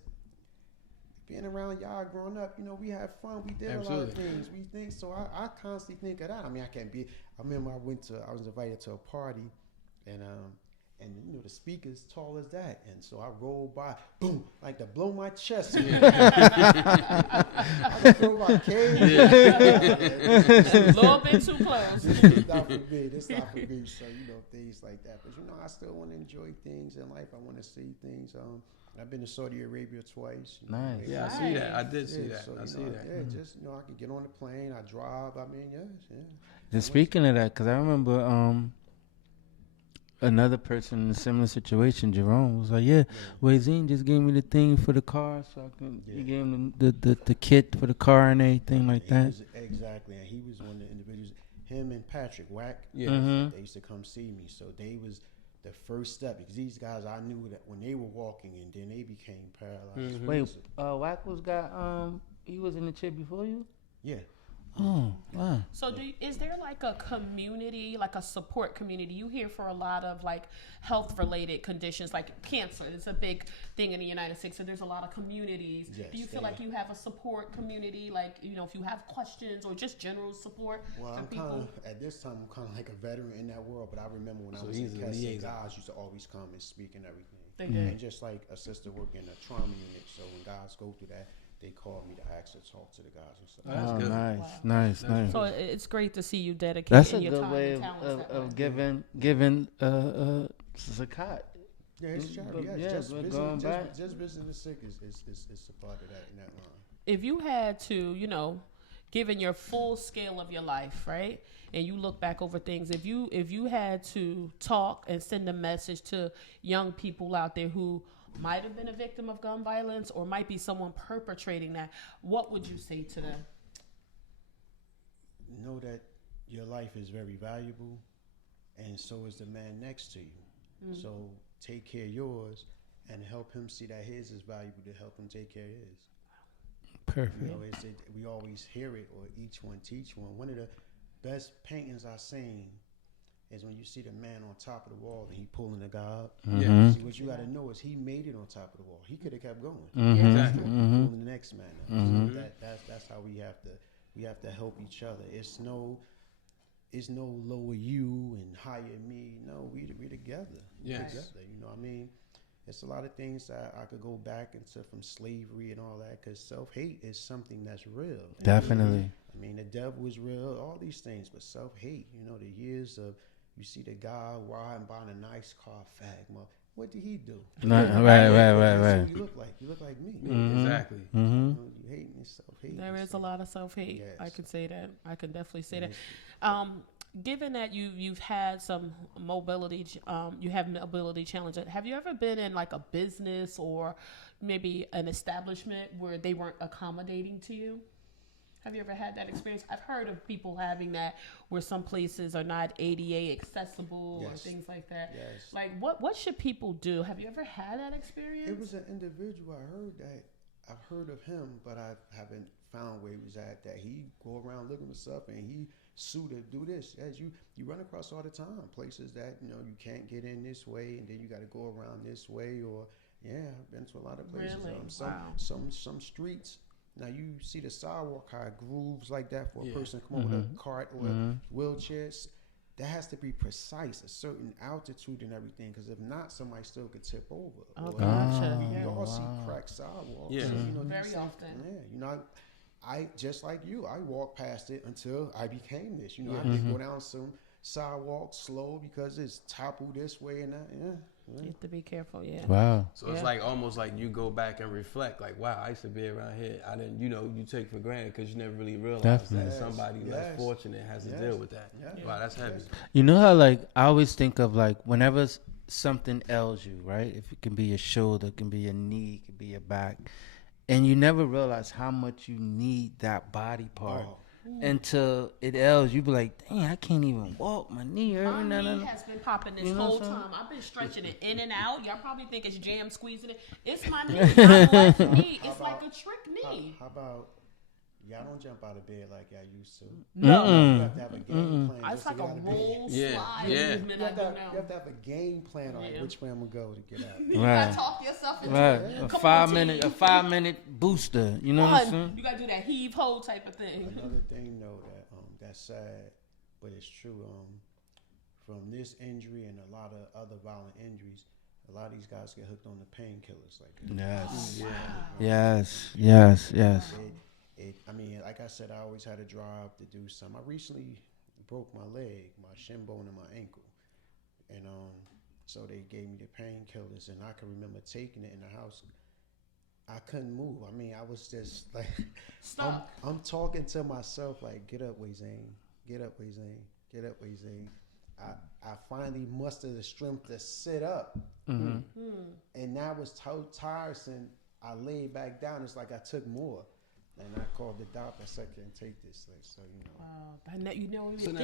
being around y'all growing up. We had fun. We did a lot Absolutely. of things. We think so. I constantly think of that. I mean, I can't be. I remember I was invited to a party, and the speaker's tall as that, and so I rolled by, boom, like to blow my chest. I just throw my cane. A little bit too close. This not for me. This not for me. So things like that. But I still want to enjoy things in life. I want to see things. I've been to Saudi Arabia twice. Nice. Yeah, I see that. I did see that. So, I see that. Yeah, just I can get on the plane. I drive. I mean, yeah. Just speaking of that, because I remember another person in a similar situation, Jerome, was like, "Yeah, Uwenzen just gave me the thing for the car, so I can." Yeah. He gave him the kit for the car and everything like that. Exactly, and he was one of the individuals. Him and Patrick Wack. Yeah. Mhm. They used to come see me, so they was the first step, because these guys I knew that when they were walking, and then they became paralyzed. Wait, Wack was he was in the chip before you? Yeah. Oh, wow. So, is there like a community, like a support community? You hear for a lot of like health-related conditions, like cancer. It's a big thing in the United States. So there's a lot of communities. Yes, Do you feel like you have a support community, like if you have questions or just general support Well, for I'm people? kind of at this time. I'm kind of like a veteran in that world, but I remember when I was he's in a Kessie, liaison. guys used to always come and speak and everything. They did. And just like a sister working in a trauma unit, so when guys go through that, they call me to ask to talk to the guys and stuff. That's Oh, good. nice, Wow. nice, nice. So it's great to see you dedicated That's a your good time way and talents that way. of giving zakat. Yeah, it's charity. But Yes, yeah, just we're visiting, going back. just visiting the sick is a part of that in that line. If you had to, given your full scale of your life, right, and you look back over things, if you had to talk and send a message to young people out there who might have been a victim of gun violence or might be someone perpetrating that, what would you say to them? Know that your life is very valuable, and so is the man next to you. So take care of yours and help him see that his is valuable to help him take care of his. Perfect. We always hear it, or each one teach one. One of the best paintings I seen is when you see the man on top of the wall and he pulling the guy up. Yeah. See, what you got to know is he made it on top of the wall. He could have kept going. Exactly. Pulling the next man up. So that's how we have to help each other. It's no lower you and higher me. No, we together. Yes. Together. You know what I mean? It's a lot of things that I could go back into from slavery and all that, because self-hate is something that's real. Definitely. I mean, the devil is real, all these things, but self-hate, the years of, you see the guy riding buying a nice car, fag, what did he do? Right. You look like me. Exactly. You hating yourself, hating. There is a lot of self-hate. Yes. I can say that. I can definitely say that. Given that you've had some mobility, you have mobility challenges. Have you ever been in like a business or maybe an establishment where they weren't accommodating to you? Have you ever had that experience? I've heard of people having that where some places are not ADA accessible or things like that. Yes. Like what should people do? Have you ever had that experience? It was an individual. I've heard of him, but I haven't found where he was at. That he go around looking for stuff and he sue to do this. As you run across all the time, places that you can't get in this way, and then you got to go around this way. Or I've been to a lot of places. Really? Some streets. Now you see the sidewalk how it grooves like that for a person to come over with a cart or wheelchairs. That has to be precise, a certain altitude and everything, because if not, somebody still could tip over. Oh, gotcha. We all see cracked sidewalks. Yeah. Very often. Yeah, I just like you. I walked past it until I became this. I had to go down some sidewalks slow because it's toppled this way and that. You have to be careful. Yeah. Wow. So it's like almost like you go back and reflect, like, wow, I used to be around here. I didn't, you take for granted because you never really realized Definitely. that somebody less fortunate has to deal with that. Yes. Wow, that's heavy. You know how like I always think of like whenever something ails you, right? If it can be your shoulder, it can be your knee, it can be your back, and you never realize how much you need that body part. Until it ails, you be like, dang, I can't even walk. My knee hurt. My knee has been popping this whole time. I've been stretching it in and out. Y'all probably think it's jam squeezing it. It's my knee. My left knee. It's like a trick knee. How about y'all don't jump out of bed like y'all used to? No. You have to have a game plan. It's like a roll Yeah, slide yeah. movement. You I have, do to, now. you have to have a game plan on which way I'm gonna go to get out. You gotta talk yourself into Right. it. A Come 5 on, minute, team. a 5 minute booster. You know what I'm saying? You gotta do that heave ho type of thing. Another thing though that's sad, but it's true. From this injury and a lot of other violent injuries, a lot of these guys get hooked on the painkillers. Like Yes. Wow. Yes. I mean, like I said, I always had a drive to do something. I recently broke my leg, my shin bone, and my ankle, and so they gave me the painkillers, and I can remember taking it in the house. I couldn't move. I mean, I was just like, Stuck. I'm talking to myself like, get up, Uwenzen. Get up, Uwenzen. Get up, Uwenzen. I finally mustered the strength to sit up, and that was so tiresome. I laid back down. It's like I took more. And I called the doctor. I said, I can't take this thing. So, Wow.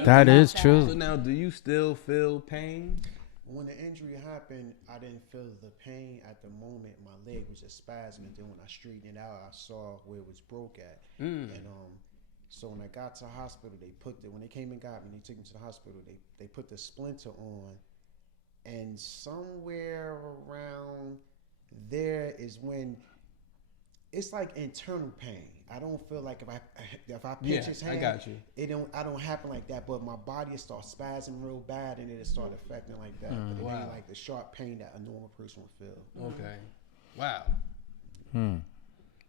That is true. So now, do you still feel pain? When the injury happened, I didn't feel the pain at the moment. My leg was just spasming. Then when I straightened it out, I saw where it was broke at. And so when I got to the hospital, when they came and got me, they took me to the hospital. They put the splinter on, and somewhere around there is when it's like internal pain. I don't feel like if I pinch his hand, I got you. I don't happen like that, but my body will start spasming real bad, and it'll start affecting like that. But it ain't like the sharp pain that a normal person would feel. Okay. Wow.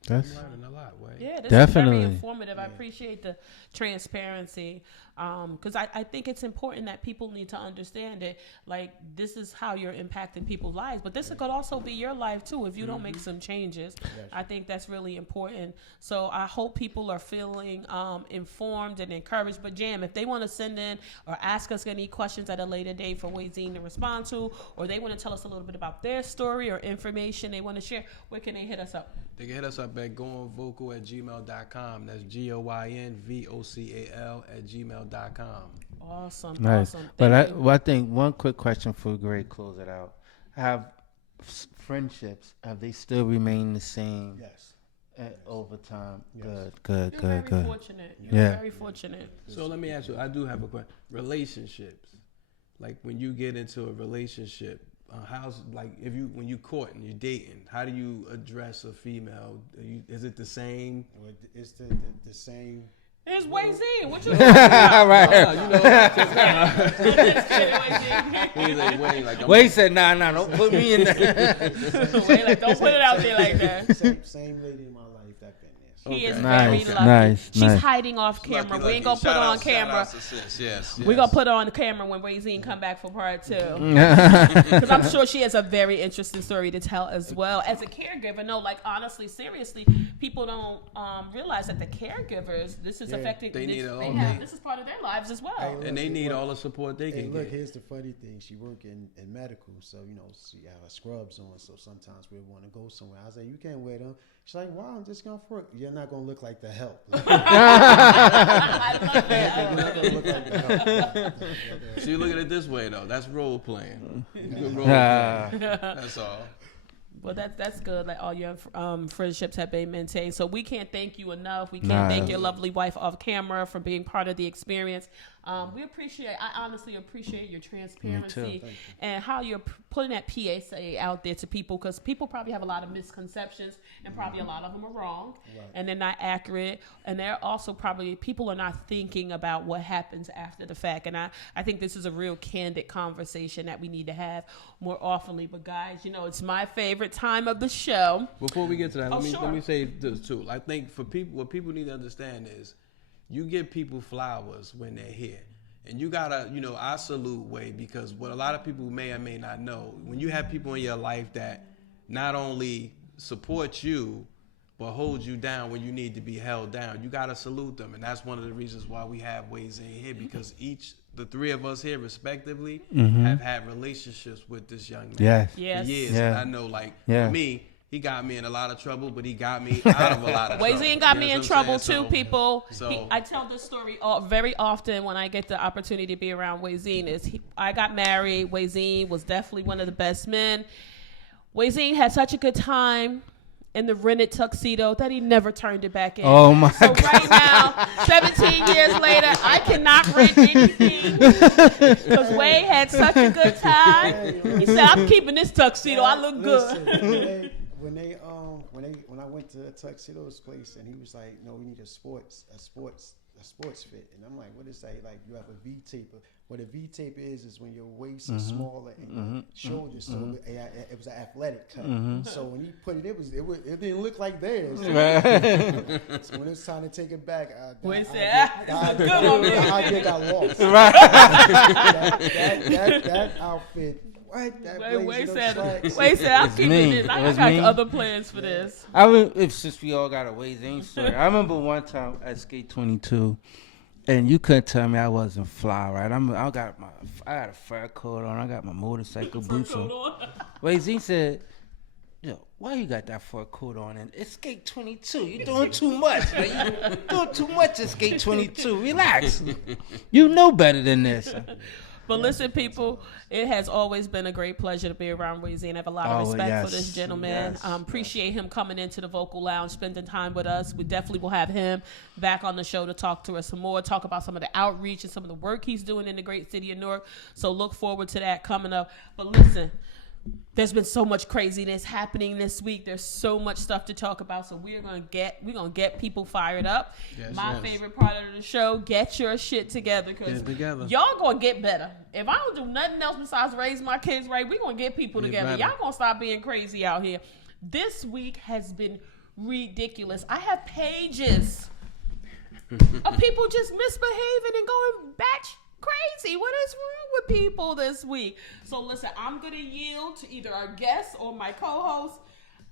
That's I'm learning a lot, Wade. Yeah, this Definitely. is very informative. I appreciate the transparency because I think it's important that people need to understand it. Like, this is how you're impacting people's lives, but this could also be your life too if you don't make some changes. I think that's really important. So I hope people are feeling informed and encouraged. But Jam, if they want to send in or ask us any questions at a later date for Uwenzen to respond to, or they want to tell us a little bit about their story or information they want to share, where can they hit us up? They can hit us up at goingvocal@gmail.com. That's GOYNVOCAL@gmail.com. Awesome. nice. Awesome. But Thank you. I think one quick question for Greg, close it out. Have friendships, have they still remained the same Yes. over time? Yes. Good. You're very fortunate. You're Yeah. very fortunate. So let me ask you, I do have a question. Relationships. like when you get into a relationship, how's like when you courting, you're dating, how do you address a female? Is it the same? Well, it's the same. It's Uwenzen. What you Right. He's like, Wayne, like, Wade said, nah, don't put me in there. Wait, like, don't put it out there like that. Same lady in my life that been there. So. He is Nice, very lucky. nice, She's nice. hiding off camera. We ain't gonna put on camera. Yes. We're gonna put on camera when Uwenzen come back for part 2. Because I'm sure she has a very interesting story to tell as well. As a caregiver, no, like honestly, seriously, people don't realize that the caregivers, this is affecting. This is part of their lives as well. Hey, look, and they need all the support they can look, get. here's the funny thing. She work in medical, so she have her scrubs on. So sometimes we want to go somewhere. I say, you can't wear them. She's like, wow, I'm just gonna work. You're not gonna look like the help. I love it. You're not gonna look like the help. So you look at it this way though. That's role playing. That's all. Well, that's good. Like all your friendships have been maintained. So we can't thank you enough. We can't thank your lovely wife off camera for being part of the experience. I honestly appreciate your transparency and how you're putting that PSA out there to people, because people probably have a lot of misconceptions and probably a lot of them are wrong and they're not accurate. And they're also probably, people are not thinking about what happens after the fact. And I think this is a real candid conversation that we need to have more oftenly. But guys, it's my favorite time of the show. Before we get to that, let me say sure. this too. I think for people, what people need to understand is, you give people flowers when they're here. And you gotta, I salute Wade, because what a lot of people may or may not know, when you have people in your life that not only support you, but hold you down when you need to be held down, you gotta salute them. And that's one of the reasons why we have Uwenzen here, because the three of us here respectively have had relationships with this young man for years. Yeah. And I know, for me, he got me in a lot of trouble, but he got me out of a lot of trouble. Uwenzen got me in trouble too, people. So I tell this story very often when I get the opportunity to be around Uwenzen. I got married. Uwenzen was definitely one of the best men. Uwenzen had such a good time in the rented tuxedo that he never turned it back in. Oh my So God. right now, 17 years later, I cannot rent anything because Wade had such a good time. He said, "I'm keeping this tuxedo. I look good." Listen, when I went to Tuxedo's place, and he was like, "No, we need a sports fit," and I'm like, "What is that?" Like, you have a V-taper. What a V-taper is when your waist is smaller and your shoulders. So it was an athletic cut. So when he put it didn't look like theirs. So when it's time to take it back, I think I lost. That outfit. What? Wade said, "I'm keeping this. I got other plans for this." Since we all got a Uwenzen story, I remember one time at Skate 22, and you couldn't tell me I wasn't fly, right? I got a fur coat on, I got my motorcycle boots on. Uwenzen said, "Yo, why you got that fur coat on? And it's Skate 22. You doing too much, man. You doing too much at Skate 22. Relax. You know better than this." But listen, people, it has always been a great pleasure to be around Uwenzen. I have a lot of respect for this gentleman. Appreciate him coming into the Vocal Lounge, spending time with us. We definitely will have him back on the show to talk to us some more, talk about some of the outreach and some of the work he's doing in the great city of Newark. So look forward to that coming up. But listen, there's been so much craziness happening this week. There's so much stuff to talk about. So we're gonna get people fired up. My favorite part of the show: get your shit together, because y'all gonna get better. If I don't do nothing else besides raise my kids right, we're gonna get people together. Y'all gonna stop being crazy out here. This week has been ridiculous. I have pages of people just misbehaving and going batch crazy. What is wrong with people this week? So listen, I'm gonna yield to either our guest or my co-host,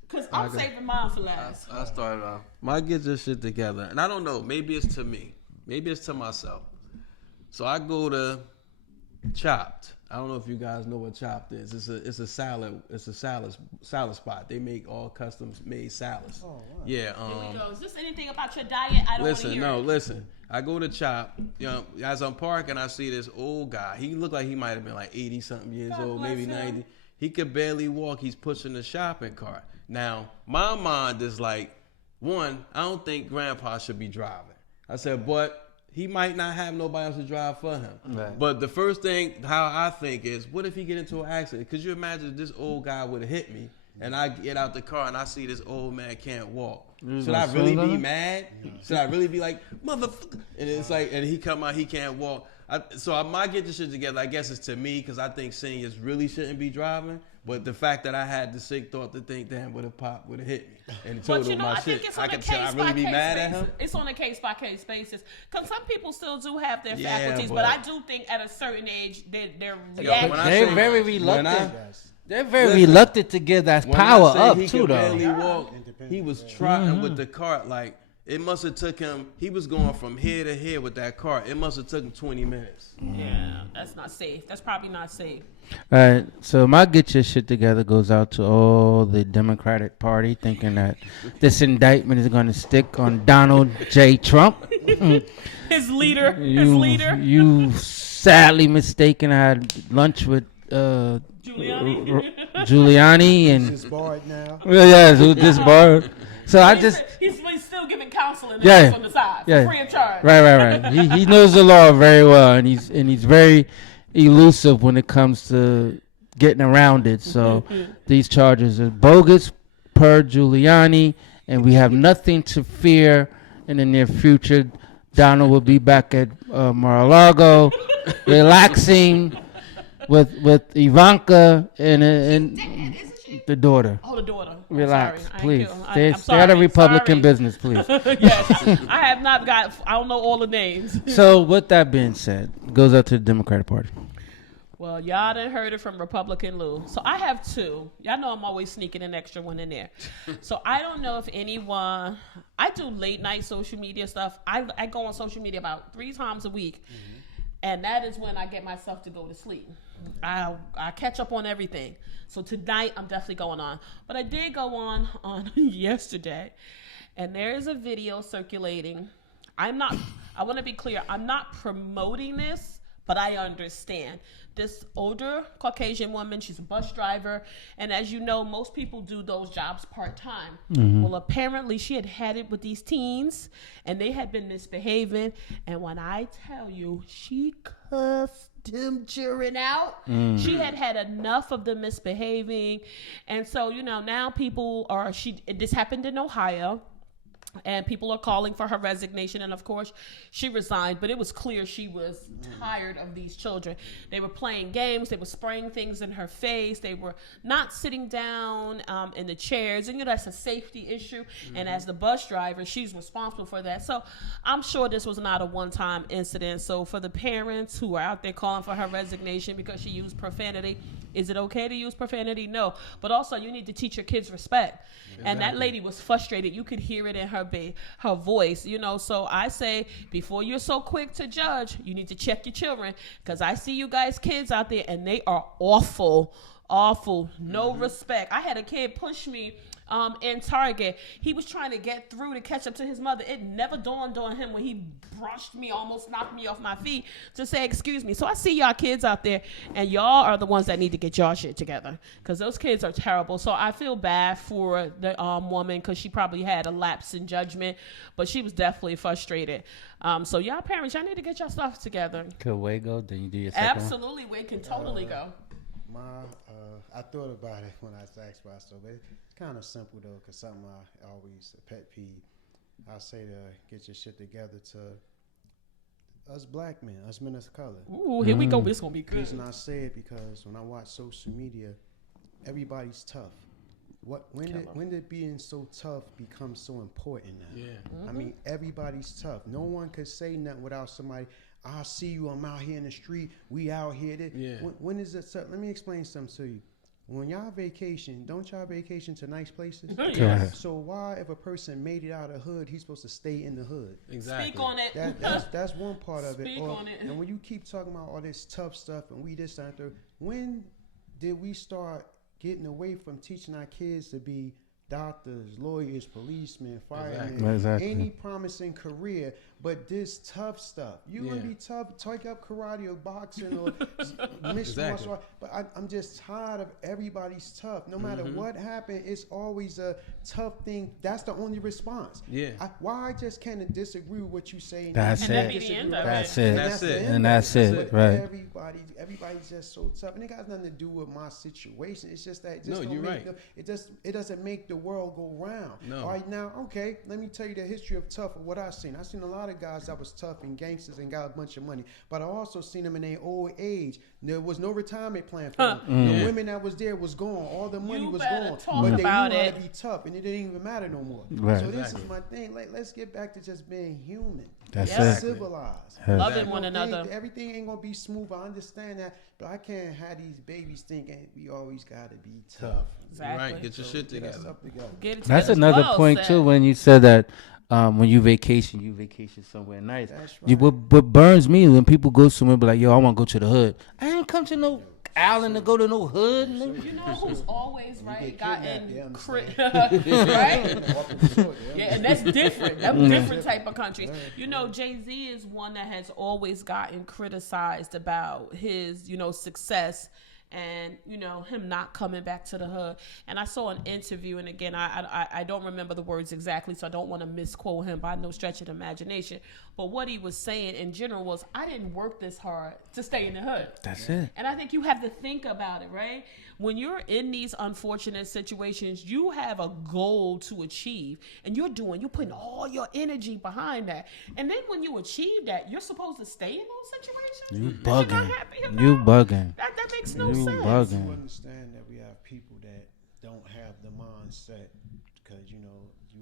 because I'm saving mine for last. I'll start off. My get this shit together, and I don't know, maybe it's to me, maybe it's to myself. So I go to Chopped. I don't know if you guys know what Chopped is. It's a salad spot. They make all custom made salads. Oh, wow. Yeah. Here we go. Is this anything about your diet? I don't want to hear it. Listen. I go to Chop, as I'm parking, I see this old guy. He looked like he might have been like 80-something years old, maybe 90. He could barely walk. He's pushing the shopping cart. Now, my mind is like, one, I don't think Grandpa should be driving. I said, but he might not have nobody else to drive for him. Right. But the first thing, how I think is, what if he get into an accident? Could you imagine if this old guy would have hit me and I get out the car and I see this old man can't walk? Should I really be mad? Should I really be like, motherfucker? And it's like, and he come out, he can't walk. So I might get this shit together. I guess it's to me because I think seniors really shouldn't be driving. But the fact that I had the sick thought to think, damn, would have Pop would have hit me and told him my shit, I could tell I really be mad at him. It's on a case by case basis because some people still do have their faculties, but I do think at a certain age they're very reluctant. They're very reluctant to give that power up too, though. Walk, he was trotting with the cart like. It must have took him, he was going from here to here with that car. It must have took him 20 minutes. Yeah, that's not safe. That's probably not safe. All right, so my get your shit together goes out to all the Democratic Party thinking that this indictment is going to stick on Donald J. Trump. His leader. You sadly mistaken. I had lunch with Giuliani and He's barred now. Yeah, who's just barred. So he's still giving counseling on the side, free of charge. Right. He knows the law very well, and he's very elusive when it comes to getting around it. So these charges are bogus per Giuliani, and we have nothing to fear in the near future. Donald will be back at Mar-a-Lago, relaxing with Ivanka and the daughter. Oh, the daughter. Relax, please. Stay out of Republican business, please. Yes, I have not got. I don't know all the names. So, with that being said, goes out to the Democratic Party. Well, y'all done heard it from Republican Lou. So I have two. Y'all know I'm always sneaking an extra one in there. So I don't know if anyone. I do late night social media stuff. I go on social media about 3 times a week. And that is when I get myself to go to sleep. I catch up on everything. So tonight I'm definitely going on. But I did go on yesterday, and there is a video circulating. I want to be clear, I'm not promoting this, but I understand. This older Caucasian woman, she's a bus driver, and as you know, most people do those jobs part-time. Well, apparently she had it with these teens, and they had been misbehaving, and when I tell you, she cussed them children out. She had enough of them misbehaving, and so, now people are, this happened in Ohio, and people are calling for her resignation. And of course, she resigned. But it was clear she was tired of these children. They were playing games. They were spraying things in her face. They were not sitting down in the chairs. And that's a safety issue. And as the bus driver, she's responsible for that. So I'm sure this was not a one-time incident. So for the parents who are out there calling for her resignation because she used profanity, is it okay to use profanity? No. But also, you need to teach your kids respect. Exactly. And that lady was frustrated. You could hear it in her voice, So I say, before you're so quick to judge, you need to check your children, because I see you guys kids out there, and they are awful, no respect. I had a kid push me in Target. He was trying to get through to catch up to his mother. It never dawned on him when he brushed me, almost knocked me off my feet, to say excuse me. So I see y'all kids out there, and y'all are the ones that need to get y'all shit together, because those kids are terrible. So I feel bad for the woman, because she probably had a lapse in judgment, but she was definitely frustrated. So y'all parents, y'all need to get y'all stuff together. Could Way go? Then you do your second Absolutely, Way can totally go. I thought about it when I asked myself, but it's kind of simple though, because something I always a pet peeve. I say to get your shit together to us black men, us men of color. Ooh, here we go. This gonna be good. The reason I say it, because when I watch social media, everybody's tough. When did being so tough become so important now? Yeah. I mean, everybody's tough. No one could say nothing without somebody. I see you. I'm out here in the street. We out here. When is it? Let me explain something to you. When y'all vacation, don't y'all vacation to nice places? Yeah. So why, if a person made it out of the hood, he's supposed to stay in the hood? Exactly. Speak on it. That's one part of it. Speak on it. And when you keep talking about all this tough stuff and we this and that, when did we start getting away from teaching our kids to be doctors, lawyers, policemen, firemen, Exactly. any promising career, but this tough stuff. You want to be tough, take up karate or boxing or mixed martial art. But I'm just tired of everybody's tough. No matter what happened, it's always a tough thing. That's the only response. Yeah. Why I just can't disagree with what you say? That's And it. that'd be the end of That's it. it. That's it. And that's it. But Right. everybody's just so tough, and it got nothing to do with my situation. It's just that it just No, don't you're make right. it doesn't make the world go round. No. All right, now, okay, let me tell you the history of tough of what I've seen. I've seen a lot of guys that was tough and gangsters and got a bunch of money, but I also seen them in their old age. There was no retirement plan for them. The women that was there was gone. All the money You was better gone. talk But they knew how about to it. be tough, and it didn't even matter no more. Right. So this Exactly. is my thing. Like, let's get back to just being human. That's Yeah. it. Civilized. Yeah. Loving one another. Everything ain't gonna be smooth. I understand that, but I can't have these babies thinking we always gotta be tough. Exactly. Right. Get your shit Get us together. up together. Get it That's together. another Well point said. too. When you said that, when you vacation somewhere nice. That's You, right. what burns me when people go somewhere, be like, yo, I want to go to the hood. I ain't come to no island to go to no hood. nigga. You know who's always right? get kidnapped, Gotten yeah, right? Walk in the store, Yeah, and that's different. That's different type of countries. You know, Jay-Z is one that has always gotten criticized about his, success and, him not coming back to the hood. And I saw an interview, and again, I don't remember the words exactly, so I don't want to misquote him by no stretch of the imagination. But what he was saying in general was, I didn't work this hard to stay in the hood. That's it. And I think you have to think about it, right? When you're in these unfortunate situations, you have a goal to achieve, and you're putting all your energy behind that. And then when you achieve that, you're supposed to stay in those situations. You that you're not bugging. happy about? You bugging. That makes no You sense. You bugging. understand that we have people that don't have the mindset because you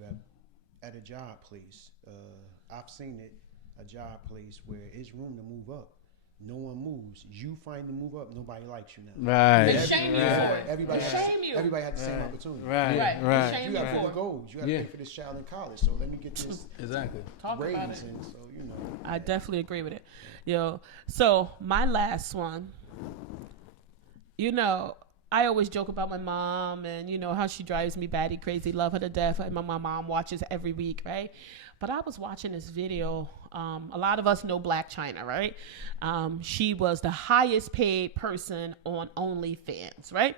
have at a job place. I've seen it, a job place where it's room to move up. No one moves. You find to move up. Nobody likes you now. Right. They shame you for it. Everybody They has, shame you. Everybody has the same opportunity. Right. Right. Right. They shame You you got for four it. goals. You got to Yeah. pay for this child in college. So let me get this Exactly. Talk about raise, it. and so I definitely agree with it. So my last one, I always joke about my mom and, how she drives me batty crazy, love her to death. And my mom watches every week, right? But I was watching this video. A lot of us know Black China, right? She was the highest paid person on OnlyFans, right?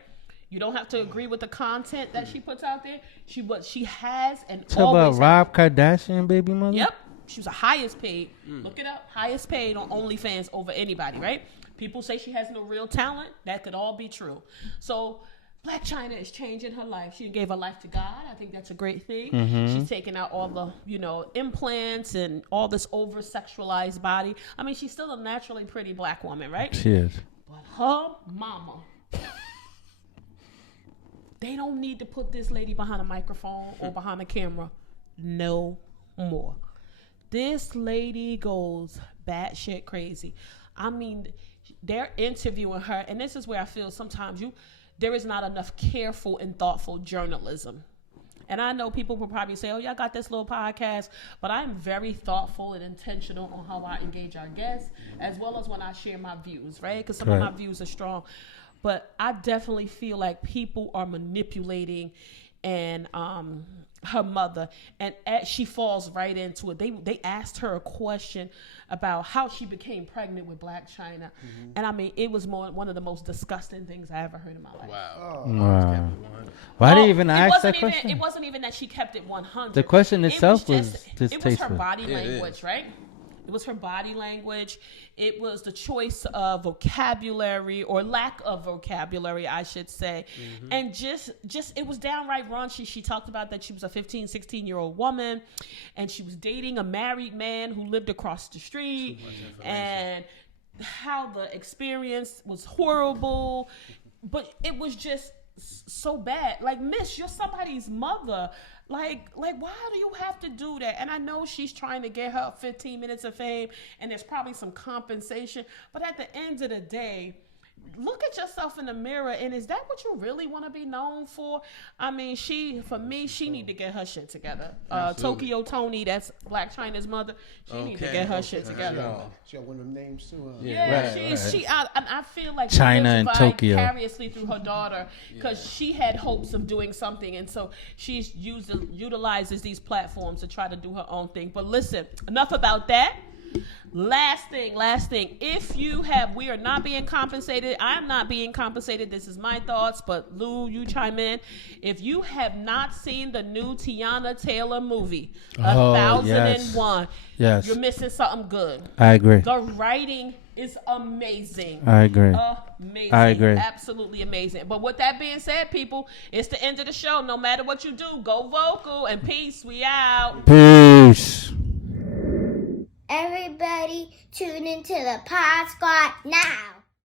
You don't have to agree with the content that she puts out there. She has and Talk always about Rob Kardashian, baby mother. Yep. She was the highest paid. Look it up. Highest paid on OnlyFans over anybody, right? People say she has no real talent. That could all be true. So Black China is changing her life. She gave her life to God. I think that's a great thing. She's taking out all the, implants and all this over-sexualized body. I mean, she's still a naturally pretty Black woman, right? She is. But her mama, they don't need to put this lady behind a microphone or behind a camera no more. This lady goes batshit crazy. I mean, they're interviewing her, and this is where I feel sometimes there is not enough careful and thoughtful journalism. And I know people will probably say, oh, y'all got this little podcast, but I'm very thoughtful and intentional on how I engage our guests, as well as when I share my views, right? Because some of my views are strong. But I definitely feel like people are manipulating and her mother, and as she falls right into it. They asked her a question about how she became pregnant with Black China, and I mean, it was one of the most disgusting things I ever heard in my life. Wow. Why did you even ask that question? It wasn't even that she kept it 100. The question itself it was it was her distasteful. body language, right? It was her body language. It was the choice of vocabulary or lack of vocabulary, I should say. And just it was downright raunchy. She talked about that she was a 15, 16-year-old woman and she was dating a married man who lived across the street, and how the experience was horrible. But it was just so bad. Like, miss, you're somebody's mother. Like, why do you have to do that? And I know she's trying to get her 15 minutes of fame, and there's probably some compensation. But at the end of the day, look at yourself in the mirror, and is that what you really want to be known for? I mean, she need to get her shit together. Tokyo Tony, that's Black China's mother, she need to get her shit together. She got one of them names too. I feel like China she and lives Tokyo. vicariously through her daughter, because she had hopes of doing something, and so she utilizes these platforms to try to do her own thing. But listen, enough about that. Last thing. We are not being compensated. I'm not being compensated. This is my thoughts, but Lou, you chime in. If you have not seen the new Tiana Taylor movie, 1001, yes, you're missing something good. I agree. The writing is amazing. I agree. Amazing. I agree. Absolutely amazing. But with that being said, people, it's the end of the show. No matter what you do, go vocal and peace. We out. Peace. Everybody tune into the Pod Squad now.